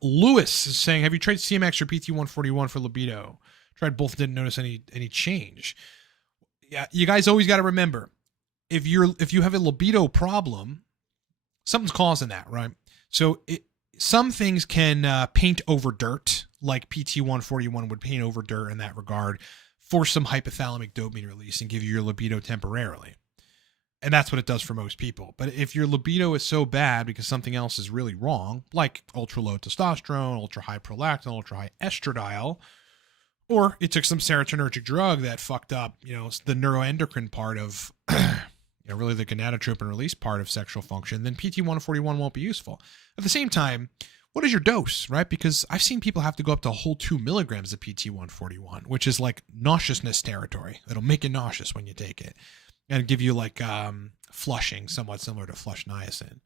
Lewis is saying, have you tried CMX or PT141 for libido? Tried both, didn't notice any change. Yeah, you guys always got to remember, if you have a libido problem, something's causing that, right? So some things can paint over dirt, like PT141 would paint over dirt in that regard, force some hypothalamic dopamine release and give you your libido temporarily. And that's what it does for most people. But if your libido is so bad because something else is really wrong, like ultra low testosterone, ultra high prolactin, ultra high estradiol, or it took some serotonergic drug that fucked up, the neuroendocrine part of really the gonadotropin release part of sexual function, then PT141 won't be useful. At the same time, what is your dose, right? Because I've seen people have to go up to a whole 2 milligrams of PT141, which is like nauseousness territory. It'll make you nauseous when you take it and give you like flushing, somewhat similar to flush niacin.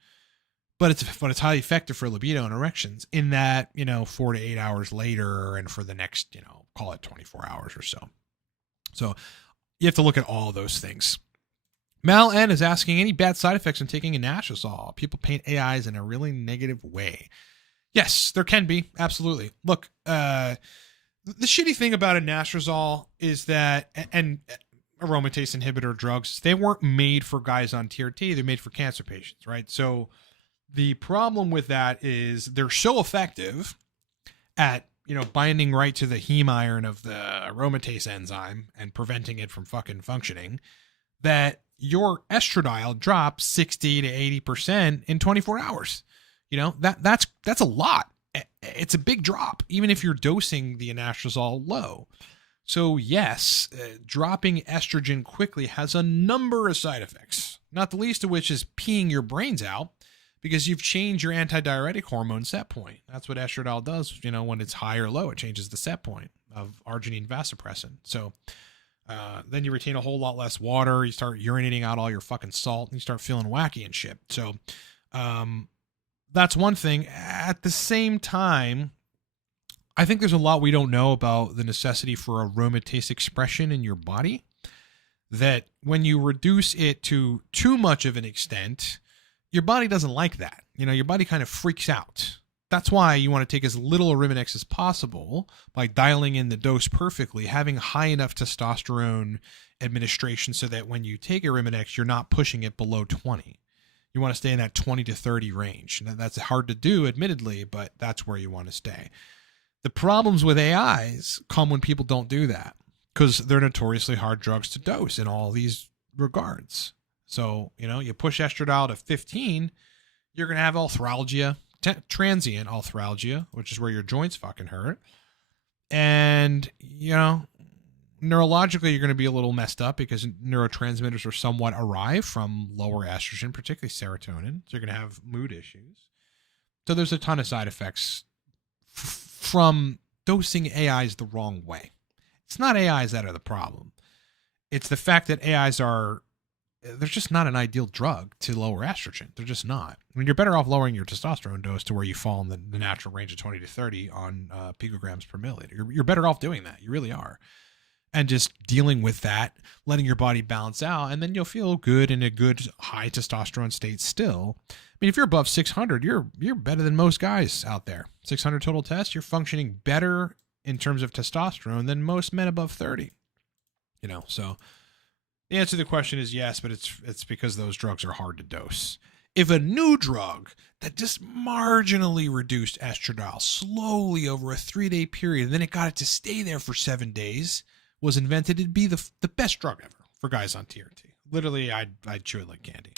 But it's highly effective for libido and erections in that, 4 to 8 hours later and for the next, call it 24 hours or so. So you have to look at all those things. Mal N is asking, any bad side effects in taking anastrozole? People paint AIs in a really negative way. Yes, there can be. Absolutely. Look, the shitty thing about anastrozole is that, and aromatase inhibitor drugs, they weren't made for guys on TRT. They're made for cancer patients, right? So the problem with that is they're so effective at, binding right to the heme iron of the aromatase enzyme and preventing it from fucking functioning, that your estradiol drops 60 to 80% in 24 hours. That's a lot. It's a big drop, even if you're dosing the anastrozole low. So yes, dropping estrogen quickly has a number of side effects, not the least of which is peeing your brains out because you've changed your antidiuretic hormone set point. That's what estradiol does. When it's high or low, it changes the set point of arginine vasopressin. So then you retain a whole lot less water. You start urinating out all your fucking salt and you start feeling wacky and shit. So that's one thing. At the same time, I think there's a lot we don't know about the necessity for aromatase expression in your body, that when you reduce it to too much of an extent, your body doesn't like that. Your body kind of freaks out. That's why you want to take as little Arinex as possible by dialing in the dose perfectly, having high enough testosterone administration so that when you take Arinex, you're not pushing it below 20. You want to stay in that 20 to 30 range. Now, that's hard to do, admittedly, but that's where you want to stay. The problems with AIs come when people don't do that because they're notoriously hard drugs to dose in all these regards. So, you push estradiol to 15, you're going to have arthralgia, transient arthralgia, which is where your joints fucking hurt. And, neurologically, you're going to be a little messed up because neurotransmitters are somewhat awry from lower estrogen, particularly serotonin. So you're going to have mood issues. So there's a ton of side effects from dosing AIs the wrong way. It's not AIs that are the problem. It's the fact that AIs they're just not an ideal drug to lower estrogen. They're just not. I mean, you're better off lowering your testosterone dose to where you fall in the natural range of 20 to 30 on picograms per milliliter. You're better off doing that. You really are. And just dealing with that, letting your body balance out, and then you'll feel good in a good high testosterone state still. I mean, if you're above 600, you're better than most guys out there. 600 total tests, you're functioning better in terms of testosterone than most men above 30. So the answer to the question is yes, but it's because those drugs are hard to dose. If a new drug that just marginally reduced estradiol slowly over a 3-day period, and then it got it to stay there for 7 days, was invented, it'd be the best drug ever for guys on TRT. Literally, I'd chew it like candy.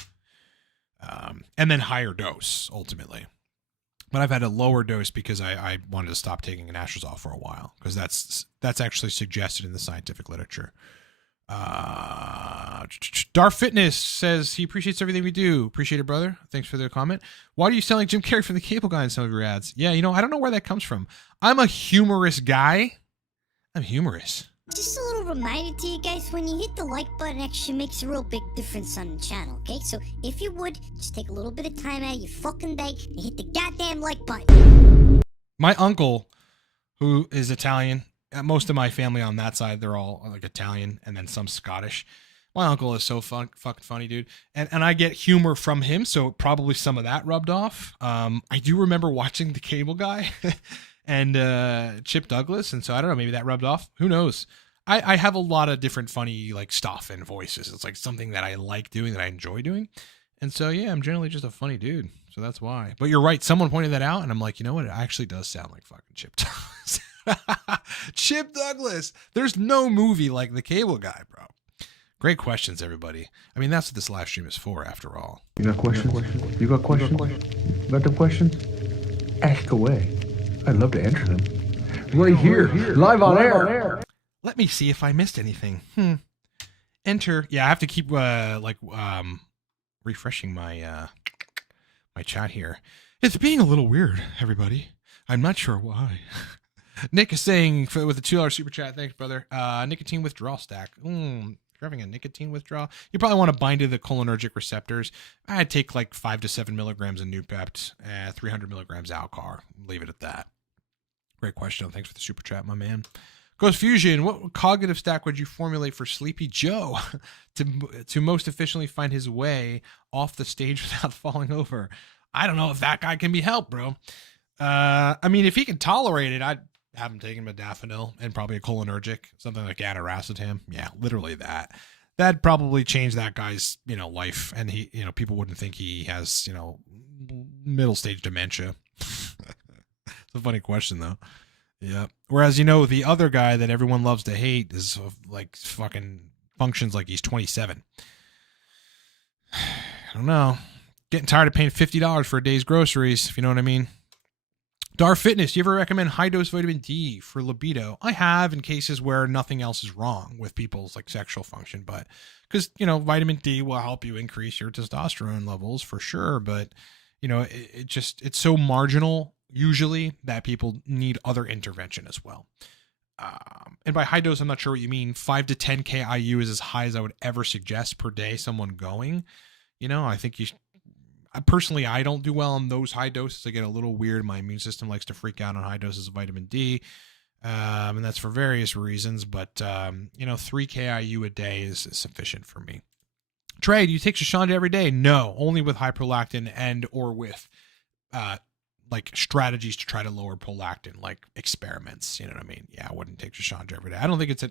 And then higher dose, ultimately. But I've had a lower dose because I wanted to stop taking anastrozole for a while, because that's actually suggested in the scientific literature. Dar Fitness says he appreciates everything we do. Appreciate it, brother. Thanks for the comment. Why do you sound like Jim Carrey from the Cable Guy in some of your ads? Yeah, you know, I don't know where that comes from. I'm a humorous guy. I'm humorous. Just a little reminder to you guys, when you hit the like button, it actually makes a real big difference on the channel, okay? So if you would, just take a little bit of time out of your fucking day and hit the goddamn like button. My uncle, who is Italian, most of my family on that side, they're all like Italian and then some Scottish. My uncle is so fucking funny, dude. And I get humor from him, so probably some of that rubbed off. I do remember watching The Cable Guy and Chip Douglas, and so I don't know, maybe that rubbed off. Who knows? I have a lot of different funny like stuff and voices. It's like something that I like doing, that I enjoy doing. And so, yeah, I'm generally just a funny dude. So that's why. But you're right. Someone pointed that out, and I'm like, you know what? It actually does sound like fucking Chip Douglas. Chip Douglas. There's no movie like The Cable Guy, bro. Great questions, everybody. I mean, that's what this live stream is for, after all. You got questions? You got questions? Got them questions? Ask away. I'd love to answer them. Right here, live on air. Let me see if I missed anything. Enter. Yeah, I have to keep refreshing my my chat here. It's being a little weird, everybody. I'm not sure why. Nick is saying with a $2 super chat, thanks, brother. Nicotine withdrawal stack. If you're having a nicotine withdrawal, you probably want to bind to the cholinergic receptors. I'd take like 5 to 7 milligrams of Nootropic, 300 milligrams Alcar. Leave it at that. Great question. Thanks for the super chat, my man. Ghost Fusion, what cognitive stack would you formulate for Sleepy Joe to most efficiently find his way off the stage without falling over? I don't know if that guy can be helped, bro. I mean, if he can tolerate it, I'd have him taking Modafanil and probably a cholinergic, something like Anacetam. Yeah, literally that. That'd probably change that guy's, life. And he, people wouldn't think he has, middle stage dementia. It's a funny question though. Yeah. Whereas, the other guy that everyone loves to hate is like fucking functions like he's 27. I don't know. Getting tired of paying $50 for a day's groceries, if you know what I mean. Dar Fitness, do you ever recommend high-dose vitamin D for libido? I have, in cases where nothing else is wrong with people's like sexual function, but because, vitamin D will help you increase your testosterone levels for sure. But, it's so marginal usually that people need other intervention as well. And by high dose, I'm not sure what you mean. 5 to 10 KIU is as high as I would ever suggest per day someone going. I think you personally, I don't do well on those high doses. I get a little weird. My immune system likes to freak out on high doses of vitamin D. And that's for various reasons. But, 3 KIU a day is sufficient for me. Trey, do you take Shoshana every day? No, only with high prolactin and or with like strategies to try to lower prolactin, like experiments. You know what I mean? Yeah, I wouldn't take Shoshana every day. I don't think it's a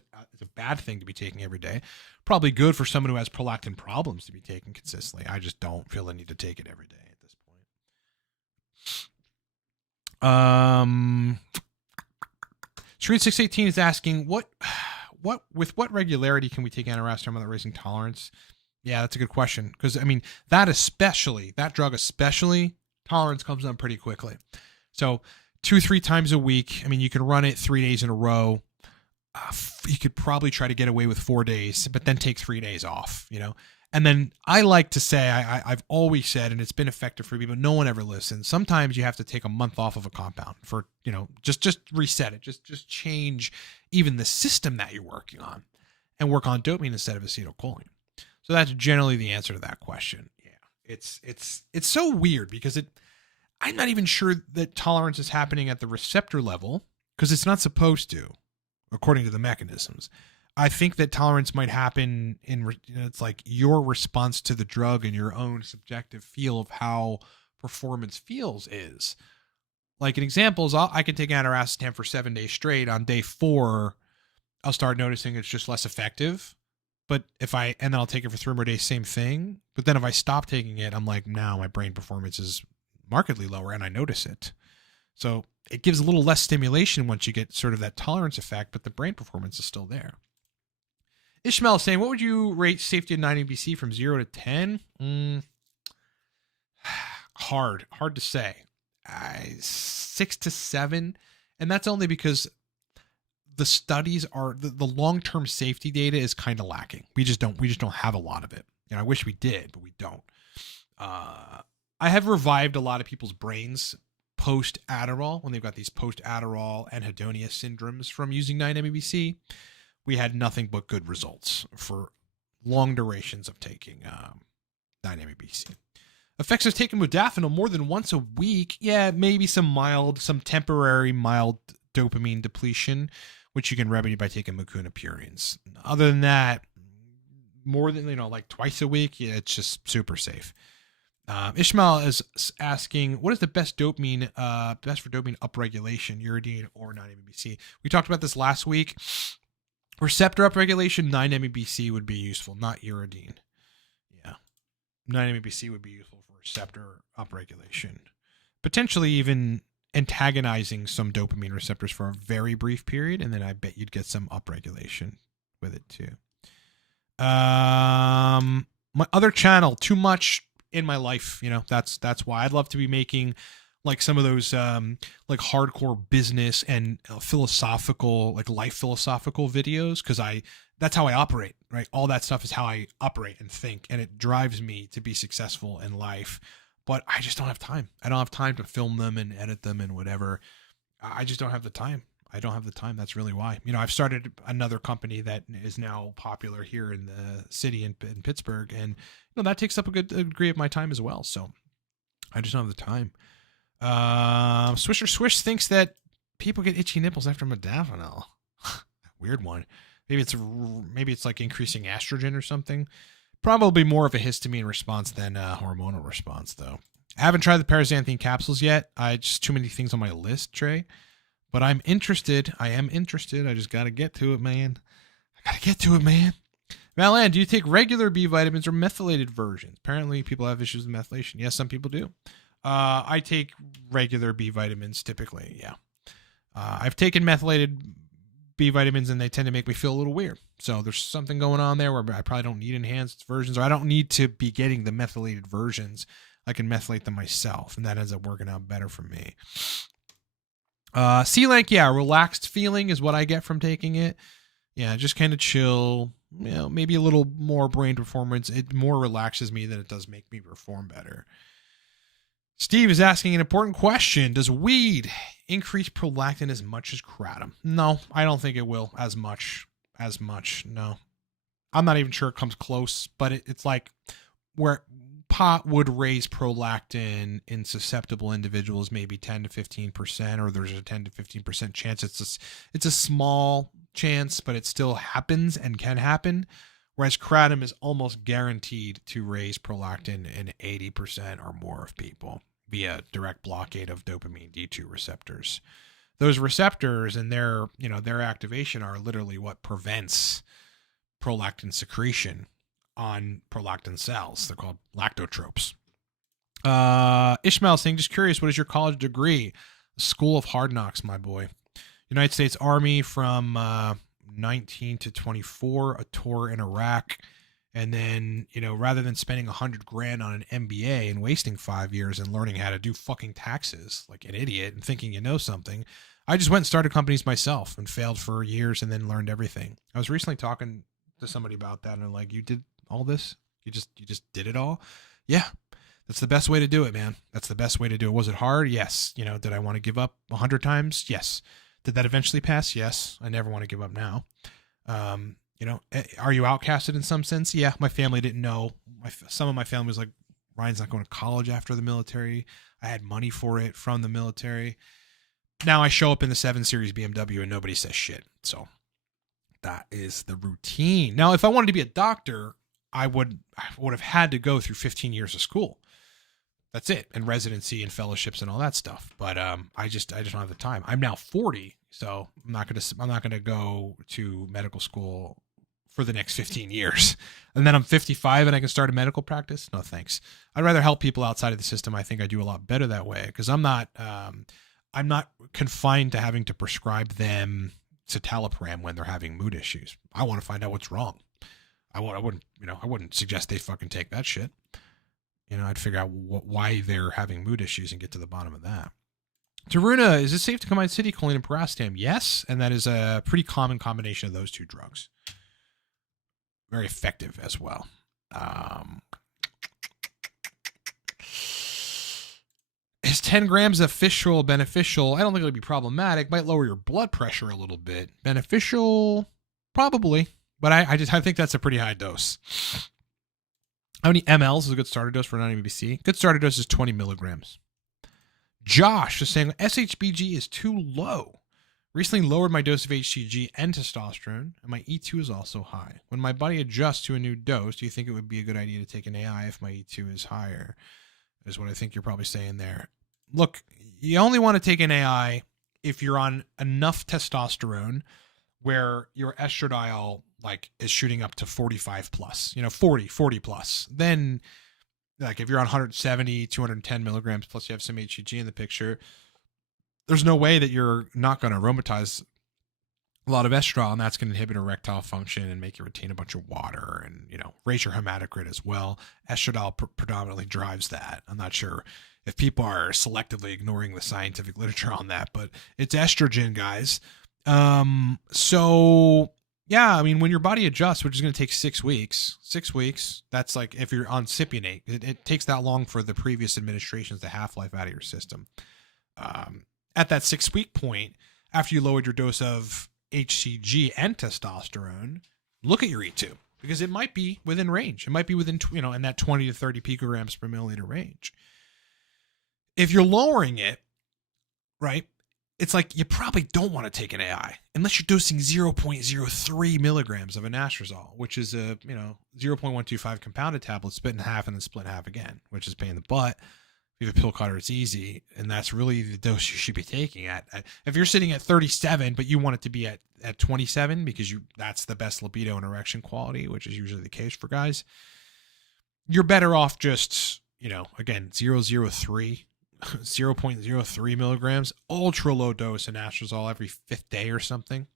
bad thing to be taking every day. Probably good for someone who has prolactin problems to be taken consistently. I just don't feel the need to take it every day at this point. Street 618 is asking with what regularity can we take anacetam without raising tolerance? Yeah, that's a good question. Because that drug especially, tolerance comes on pretty quickly. So 2-3 times a week. I mean, you can run it 3 days in a row. You could probably try to get away with 4 days, but then take 3 days off, And then I like to say, I've always said, and it's been effective for me, but no one ever listens. Sometimes you have to take a month off of a compound for, just reset it. Just change even the system that you're working on and work on dopamine instead of acetylcholine. So that's generally the answer to that question. Yeah. It's so weird because I'm not even sure that tolerance is happening at the receptor level because it's not supposed to, according to the mechanisms. I think that tolerance might happen it's like your response to the drug and your own subjective feel of how performance feels is. Like an example is I can take anacetam for 7 days straight. On day 4, I'll start noticing it's just less effective. But then I'll take it for 3 more days, same thing. But then if I stop taking it, I'm like, now my brain performance is markedly lower and I notice it. So it gives a little less stimulation once you get sort of that tolerance effect, but the brain performance is still there. Ishmael is saying, what would you rate safety of 9-ABC from 0 to 10? Hard to say. 6 to 7. And that's only because the studies are the long-term safety data is kind of lacking. We just don't have a lot of it. And I wish we did, but we don't. I have revived a lot of people's brains post Adderall when they've got these post Adderall anhedonia syndromes from using 9-MEBC. We had nothing but good results for long durations of taking 9-MEBC. Effects of taking modafinil more than once a week. Yeah, maybe some temporary mild dopamine depletion, which you can remedy by taking mucuna purines. Other than that, more than, like twice a week, yeah, it's just super safe. Ishmael is asking, what is the best for dopamine upregulation, uridine or 9-MEBC? We talked about this last week. Receptor upregulation, 9-MEBC would be useful, not uridine. Yeah. 9-MEBC would be useful for receptor upregulation. Potentially even antagonizing some dopamine receptors for a very brief period, and then I bet you'd get some upregulation with it too. My other channel, too much in my life, that's why I'd love to be making like some of those like hardcore business and philosophical, like life philosophical videos, because that's how I operate, right? All that stuff is how I operate and think, and it drives me to be successful in life. But I just don't have time. I don't have time to film them and edit them and whatever. I just don't have the time. I don't have the time. That's really why. I've started another company that is now popular here in the city in Pittsburgh, and that takes up a good degree of my time as well. So I just don't have the time. Swisher Swish thinks that people get itchy nipples after modafinil. Weird one. Maybe it's like increasing estrogen or something. Probably more of a histamine response than a hormonal response, though. I haven't tried the paraxanthine capsules yet. Just too many things on my list, Trey. But I'm interested. I am interested. I just got to get to it, man. Valan, do you take regular B vitamins or methylated versions? Apparently, people have issues with methylation. Yes, some people do. I take regular B vitamins typically, yeah. I've taken methylated B vitamins and they tend to make me feel a little weird. So there's something going on there where I probably don't need enhanced versions, or I don't need to be getting the methylated versions. I can methylate them myself, and that ends up working out better for me. C-Lank, yeah, relaxed feeling is what I get from taking it. Yeah, just kind of chill, maybe a little more brain performance. It more relaxes me than it does make me perform better. Steve is asking an important question. Does weed increase prolactin as much as kratom? No, I don't think it will as much. No. I'm not even sure it comes close, but it's like where pot would raise prolactin in susceptible individuals, maybe 10 to 15%, or there's a 10 to 15% chance. It's a small chance, but it still happens and can happen. Whereas kratom is almost guaranteed to raise prolactin in 80% or more of people via direct blockade of dopamine D2 receptors. Those receptors and their activation are literally what prevents prolactin secretion on prolactin cells. They're called lactotropes. Ishmael saying, just curious, what is your college degree? School of Hard Knocks, my boy. United States Army from 19 to 24, a tour in Iraq, and then rather than spending $100,000 on an MBA and wasting 5 years and learning how to do fucking taxes like an idiot and thinking you know something, I just went and started companies myself and failed for years and then learned everything. I was recently talking to somebody about that, and they're like, you did all this? You just did it all? Yeah. That's the best way to do it, man. That's the best way to do it. Was it hard? Yes. Did I want to give up 100 times? Yes. Did that eventually pass? Yes. I never want to give up now. Are you outcasted in some sense? Yeah. My family didn't know. Some of my family was like, Ryan's not going to college after the military. I had money for it from the military. Now I show up in the 7 Series BMW and nobody says shit. So that is the routine. Now, if I wanted to be a doctor, I would have had to go through 15 years of school. That's it, and residency and fellowships and all that stuff. But I just don't have the time. I'm now 40, so I'm not gonna go to medical school for the next 15 years. And then I'm 55 and I can start a medical practice. No, thanks. I'd rather help people outside of the system. I think I do a lot better that way, because I'm not confined to having to prescribe them citalopram when they're having mood issues. I want to find out what's wrong. I wouldn't suggest they fucking take that shit. I'd figure out why they're having mood issues and get to the bottom of that. Taruna, is it safe to combine citicoline and paracetam? Yes, and that is a pretty common combination of those two drugs. Very effective as well. Is 10 grams of fish oil beneficial? I don't think it'll be problematic. Might lower your blood pressure a little bit. Beneficial? Probably. But I think that's a pretty high dose. How many mLs is a good starter dose for non-MBC? Good starter dose is 20 milligrams. Josh is saying SHBG is too low. Recently lowered my dose of HCG and testosterone, and my E2 is also high. When my body adjusts to a new dose, do you think it would be a good idea to take an AI if my E2 is higher? Is what I think you're probably saying there. Look, you only want to take an AI if you're on enough testosterone where your estradiol like is shooting up to 45 plus, 40 plus. Then like if you're on 170, 210 milligrams plus you have some HCG in the picture, there's no way that you're not going to aromatize a lot of estradiol, and that's going to inhibit erectile function and make you retain a bunch of water and, raise your hematocrit as well. Estradiol predominantly drives that. I'm not sure if people are selectively ignoring the scientific literature on that, but it's estrogen, guys. So yeah, I mean, when your body adjusts, which is going to take 6 weeks, that's like if you're on cypionate, it takes that long for the previous administrations to half-life out of your system. At that 6-week point, after you lowered your dose of HCG and testosterone, look at your E2 because it might be within range. It might be within, in that 20 to 30 picograms per milliliter range. If you're lowering it, right, it's like you probably don't want to take an AI unless you're dosing 0.03 milligrams of anastrozole, which is a, 0.125 compounded tablet split in half and then split in half again, which is a pain in the butt. If you have a pill cutter, it's easy, and that's really the dose you should be taking at. If you're sitting at 37, but you want it to be at 27 because that's the best libido and erection quality, which is usually the case for guys, you're better off just, again, 0.03 milligrams, ultra low dose anastrozole every 5th day or something.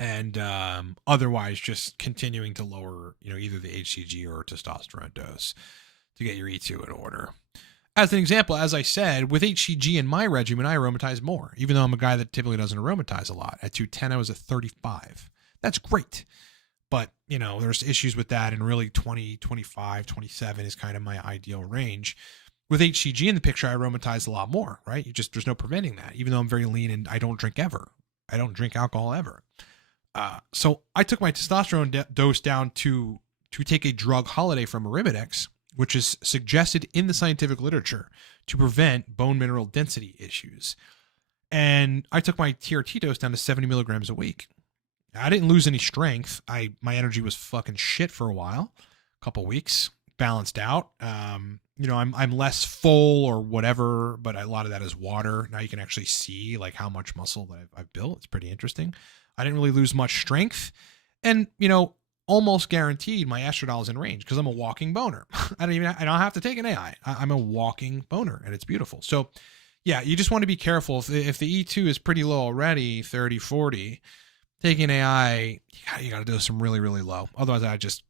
And otherwise just continuing to lower, either the HCG or testosterone dose to get your E2 in order. As an example, as I said, with HCG in my regimen, I aromatize more, even though I'm a guy that typically doesn't aromatize a lot. At 210, I was at 35. That's great. But, there's issues with that, and really 20, 25, 27 is kind of my ideal range. With HCG in the picture, I aromatize a lot more, right? There's no preventing that, even though I'm very lean and I don't drink ever. I don't drink alcohol ever. So I took my testosterone dose down to take a drug holiday from Arinex, which is suggested in the scientific literature to prevent bone mineral density issues. And I took my TRT dose down to 70 milligrams a week. I didn't lose any strength. My energy was fucking shit for a while, a couple weeks, balanced out. I'm less full or whatever, but a lot of that is water. Now you can actually see like how much muscle that I've built. It's pretty interesting. I didn't really lose much strength, and almost guaranteed my estradiol is in range because I'm a walking boner. I don't have to take an AI. I'm a walking boner, and it's beautiful. So yeah, you just want to be careful. If the E2 is pretty low already, 30, 40, taking AI, you got to dose them really, really low. Otherwise, I just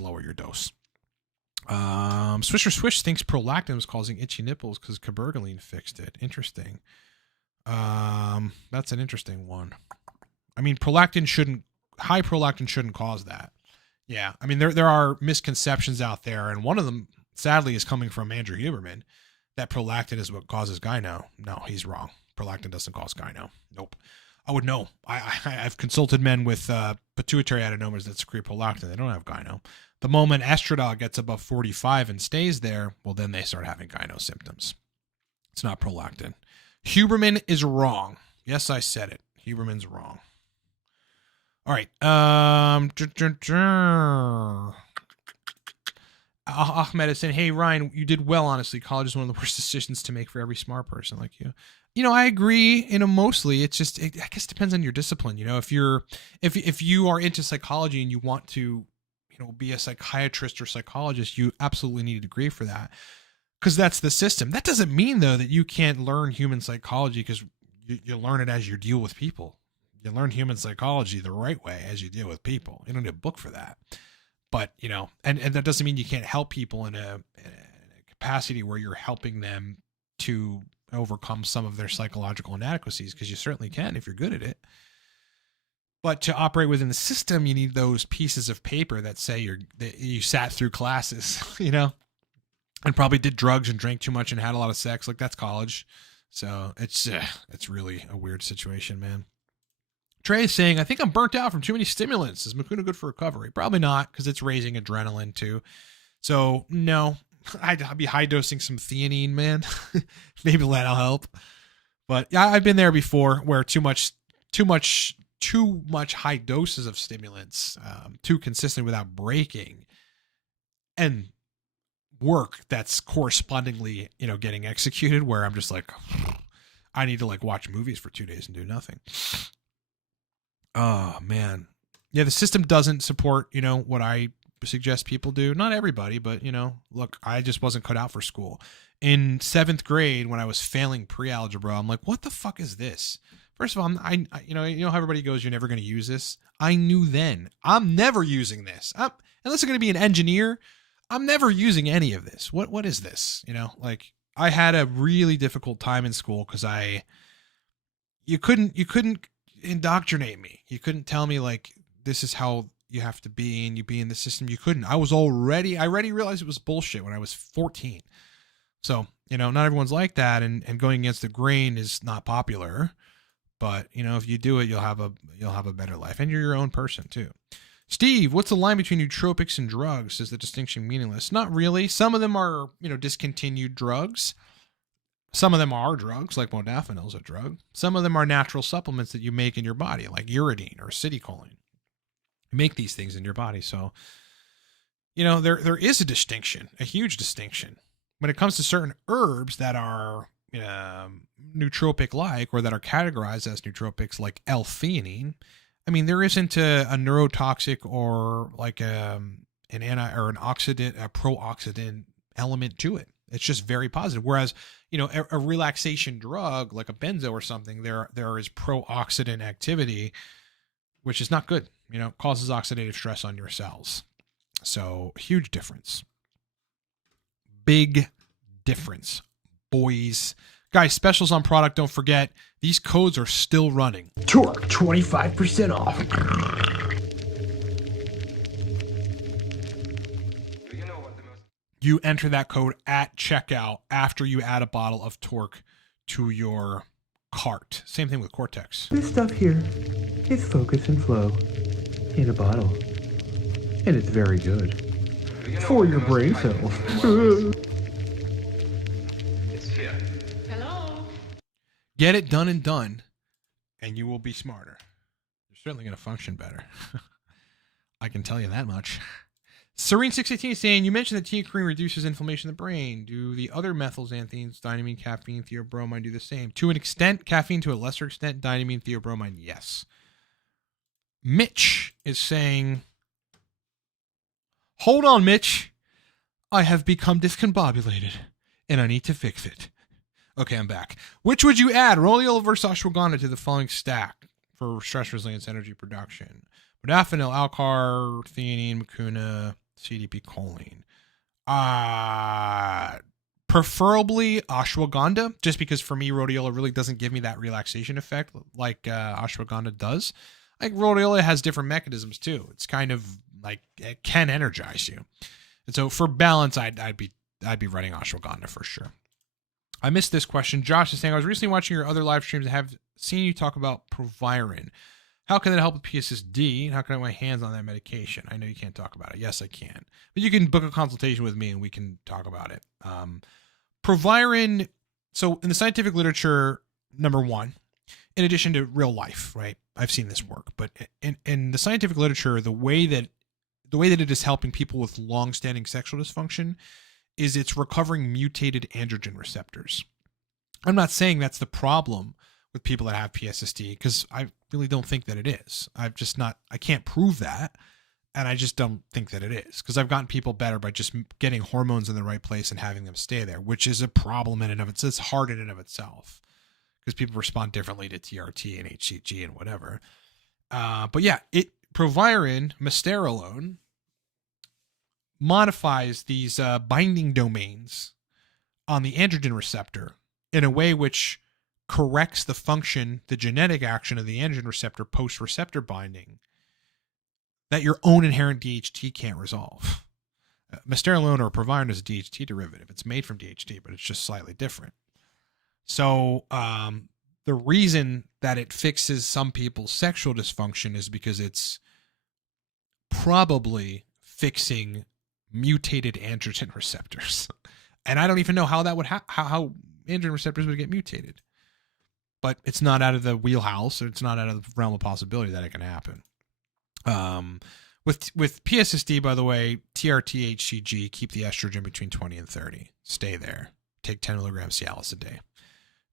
lower your dose. Swisher Swish thinks prolactin was causing itchy nipples because cabergoline fixed it. Interesting. That's an interesting one. I mean, high prolactin shouldn't cause that. Yeah. I mean, there are misconceptions out there, and one of them, sadly, is coming from Andrew Huberman, that prolactin is what causes gyno. No, he's wrong. Prolactin doesn't cause gyno. Nope. I would know. I've consulted men with pituitary adenomas that secrete prolactin. They don't have gyno. The moment estradiol gets above 45 and stays there, well, then they start having gyno symptoms. It's not prolactin. Huberman is wrong. Yes, I said it. Huberman's wrong. All right. Ahmed is saying, hey, Ryan, you did well, honestly. College is one of the worst decisions to make for every smart person like you. I agree, mostly. It's just, I guess it depends on your discipline. If you are into psychology and you want to, be a psychiatrist or psychologist, you absolutely need a degree for that because that's the system. That doesn't mean, though, that you can't learn human psychology because you learn it as you deal with people. You learn human psychology the right way as you deal with people. You don't need a book for that. But, and that doesn't mean you can't help people in a capacity where you're helping them to overcome some of their psychological inadequacies, because you certainly can if you're good at it. But to operate within the system, you need those pieces of paper that say that you sat through classes, you know, and probably did drugs and drank too much and had a lot of sex. Like, that's college. So it's really a weird situation, man. Trey is saying, I think I'm burnt out from too many stimulants. Is Mucuna good for recovery? Probably not, because it's raising adrenaline too. So no, I'd be high dosing some theanine, man. Maybe that'll help. But yeah, I've been there before, where too much high doses of stimulants, too consistent without breaking, and work that's correspondingly, you know, getting executed, where I'm just like, I need to like watch movies for 2 days and do nothing. Oh man. Yeah. The system doesn't support, you know, what I suggest people do. Not everybody, but you know, look, I just wasn't cut out for school. In 7th grade, when I was failing pre-algebra, I'm like, what the fuck is this? First of all, you know how everybody goes, you're never going to use this. I knew then I'm never using this. Unless I'm going to be an engineer, I'm never using any of this. What is this? You know, like, I had a really difficult time in school because you couldn't indoctrinate me. You couldn't tell me like, this is how you have to be and you be in the system. You couldn't. I already realized it was bullshit when I was 14. So, you know, not everyone's like that, and going against the grain is not popular, but you know, if you do it, you'll have a better life, and you're your own person too. Steve, what's the line between nootropics and drugs? Is the distinction meaningless? Not really. Some of them are, you know, discontinued drugs. Some of them are drugs, like Modafinil is a drug. Some of them are natural supplements that you make in your body, like uridine or acetylcholine. You make these things in your body. So, you know, there is a distinction, a huge distinction. When it comes to certain herbs that are nootropic-like, or that are categorized as nootropics, like L-theanine, I mean, there isn't a neurotoxic or like an oxidant, a pro-oxidant element to it. It's just very positive. Whereas, you know, a relaxation drug like a benzo or something, there is pro-oxidant activity, which is not good. You know, causes oxidative stress on your cells. So huge difference. Big difference, boys. Guys, specials on product. Don't forget, these codes are still running. Torque 25% off. You enter that code at checkout after you add a bottle of Torque to your cart. Same thing with Cortex. This stuff here is Focus and Flow in a bottle, and it's very good for your brain cells. Hello. Get it done and done, and you will be smarter. You're certainly going to function better. I can tell you that much. Serene618 is saying, you mentioned that teacrine reduces inflammation in the brain. Do the other methylxanthines, dynamine, caffeine, theobromine, do the same? To an extent, caffeine. To a lesser extent, dynamine, theobromine, yes. Mitch is saying, hold on, Mitch. I have become discombobulated, and I need to fix it. Okay, I'm back. Which would you add, rhodiola versus ashwagandha, to the following stack for stress resilience energy production? Modafinil, Alcar, theanine, Mucuna, CDP, choline. Preferably ashwagandha, just because for me, rhodiola really doesn't give me that relaxation effect like ashwagandha does. Like, rhodiola has different mechanisms too. It's kind of like, it can energize you. And so for balance, I'd be running ashwagandha for sure. I missed this question. Josh is saying, I was recently watching your other live streams and have seen you talk about Proviron. How can that help with PSSD? And how can I get my hands on that medication? I know you can't talk about it. Yes, I can. But you can book a consultation with me and we can talk about it. Proviron, so in the scientific literature, number one, in addition to real life, right? I've seen this work. But in the scientific literature, the way that it is helping people with long-standing sexual dysfunction is it's recovering mutated androgen receptors. I'm not saying that's the problem with people that have PSSD, because I really don't think that it is. I can't prove that. And I just don't think that it is, because I've gotten people better by just getting hormones in the right place and having them stay there, which is a problem in and of itself. It's hard in and of itself, because people respond differently to TRT and HCG and whatever. But yeah, Proviron, Misterolone, modifies these binding domains on the androgen receptor in a way which corrects the function, the genetic action of the androgen receptor post-receptor binding that your own inherent DHT can't resolve. Mysterolone or Proviron is a DHT derivative. It's made from DHT, but it's just slightly different. So the reason that it fixes some people's sexual dysfunction is because it's probably fixing mutated androgen receptors. And I don't even know how that would how androgen receptors would get mutated. But it's not out of the wheelhouse, or it's not out of the realm of possibility that it can happen. With PSSD, by the way, TRT, HCG, keep the estrogen between 20 and 30. Stay there. Take 10 milligrams Cialis a day.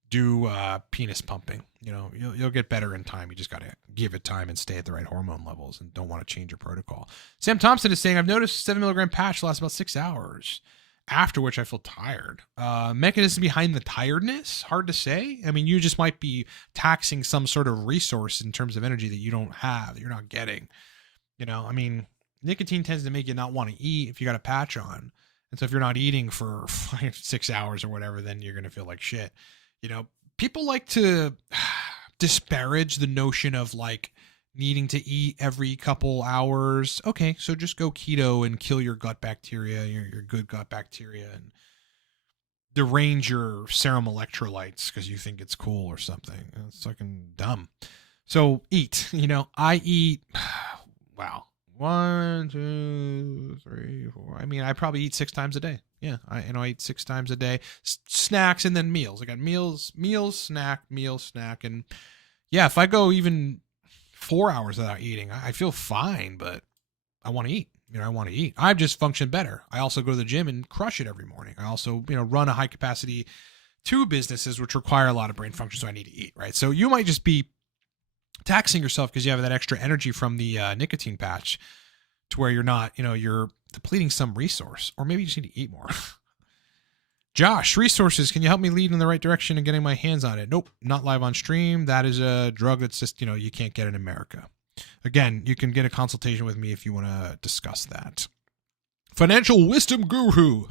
Do penis pumping. You know, you'll get better in time. You just got to give it time and stay at the right hormone levels, and don't want to change your protocol. Sam Thompson is saying, I've noticed 7 milligram patch lasts about 6 hours, after which I feel tired. Mechanism behind the tiredness? Hard to say. I mean, you just might be taxing some sort of resource in terms of energy that you don't have, that you're not getting. You know, I mean, nicotine tends to make you not want to eat if you got a patch on. And so if you're not eating for 6 hours or whatever, then you're going to feel like shit. You know, people like to disparage the notion of like needing to eat every couple hours. Okay, so just go keto and kill your gut bacteria, your good gut bacteria, and derange your serum electrolytes because you think it's cool or something. It's fucking dumb. So eat. You know, I eat. Wow. 1, 2, 3, 4. I mean, I probably eat 6 times a day. Yeah, I eat 6 times a day. Snacks and then meals. I got meals, snack, and yeah, if I go even 4 hours without eating, I feel fine, but I want to eat. You know, I want to eat. I just function better. I also go to the gym and crush it every morning. I also, you know, run a high capacity 2 businesses which require a lot of brain function, so I need to eat, right? So you might just be taxing yourself because you have that extra energy from the nicotine patch, to where you're not, you know, you're depleting some resource, or maybe you just need to eat more. Josh, resources, can you help me lead in the right direction and getting my hands on it? Nope, not live on stream. That is a drug that's just, you know, you can't get in America. Again, you can get a consultation with me if you want to discuss that. Financial wisdom guru.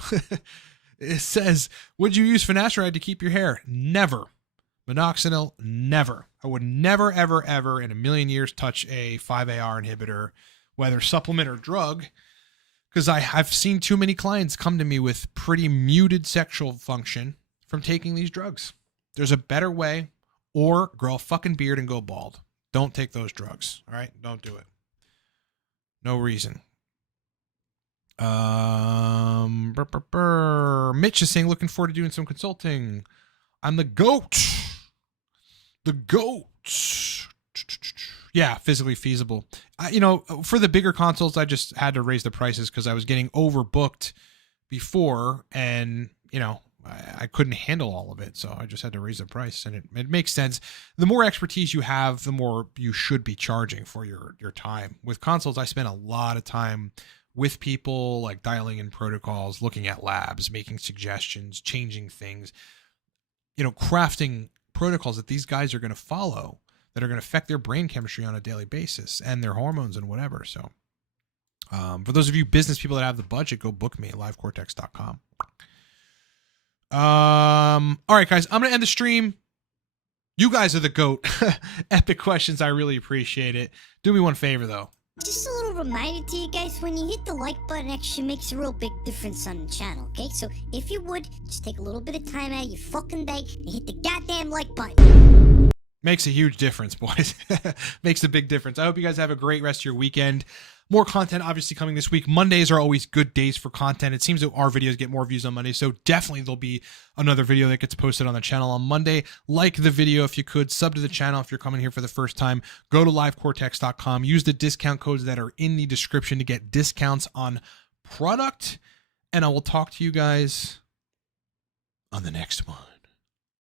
It says, would you use finasteride to keep your hair? Never. Modafinil, never. I would never, ever, ever in a million years touch a 5-AR inhibitor, whether supplement or drug, because I've seen too many clients come to me with pretty muted sexual function from taking these drugs. There's a better way, or grow a fucking beard and go bald. Don't take those drugs. All right? Don't do it. No reason. Mitch is saying, looking forward to doing some consulting. I'm the GOAT. The GOAT. Yeah, physically feasible. You know, for the bigger consults, I just had to raise the prices because I was getting overbooked before, and, you know, I couldn't handle all of it. So I just had to raise the price, and it makes sense. The more expertise you have, the more you should be charging for your time. With consults, I spent a lot of time with people, like dialing in protocols, looking at labs, making suggestions, changing things, you know, crafting protocols that these guys are going to follow that are going to affect their brain chemistry on a daily basis and their hormones and whatever. So for those of you business people that have the budget, go book me at livecortex.com. All right, guys, I'm going to end the stream. You guys are the GOAT. Epic questions. I really appreciate it. Do me one favor, though. Just a little reminder to you guys, when you hit the like button, it actually makes a real big difference on the channel, okay? So if you would, just take a little bit of time out of your fucking day and hit the goddamn like button. Makes a huge difference, boys. Makes a big difference. I hope you guys have a great rest of your weekend. More content obviously coming this week. Mondays are always good days for content. It seems that our videos get more views on Monday, so definitely there'll be another video that gets posted on the channel on Monday. Like the video if you could. Sub to the channel if you're coming here for the first time. Go to livecortex.com. Use the discount codes that are in the description to get discounts on product. And I will talk to you guys on the next one.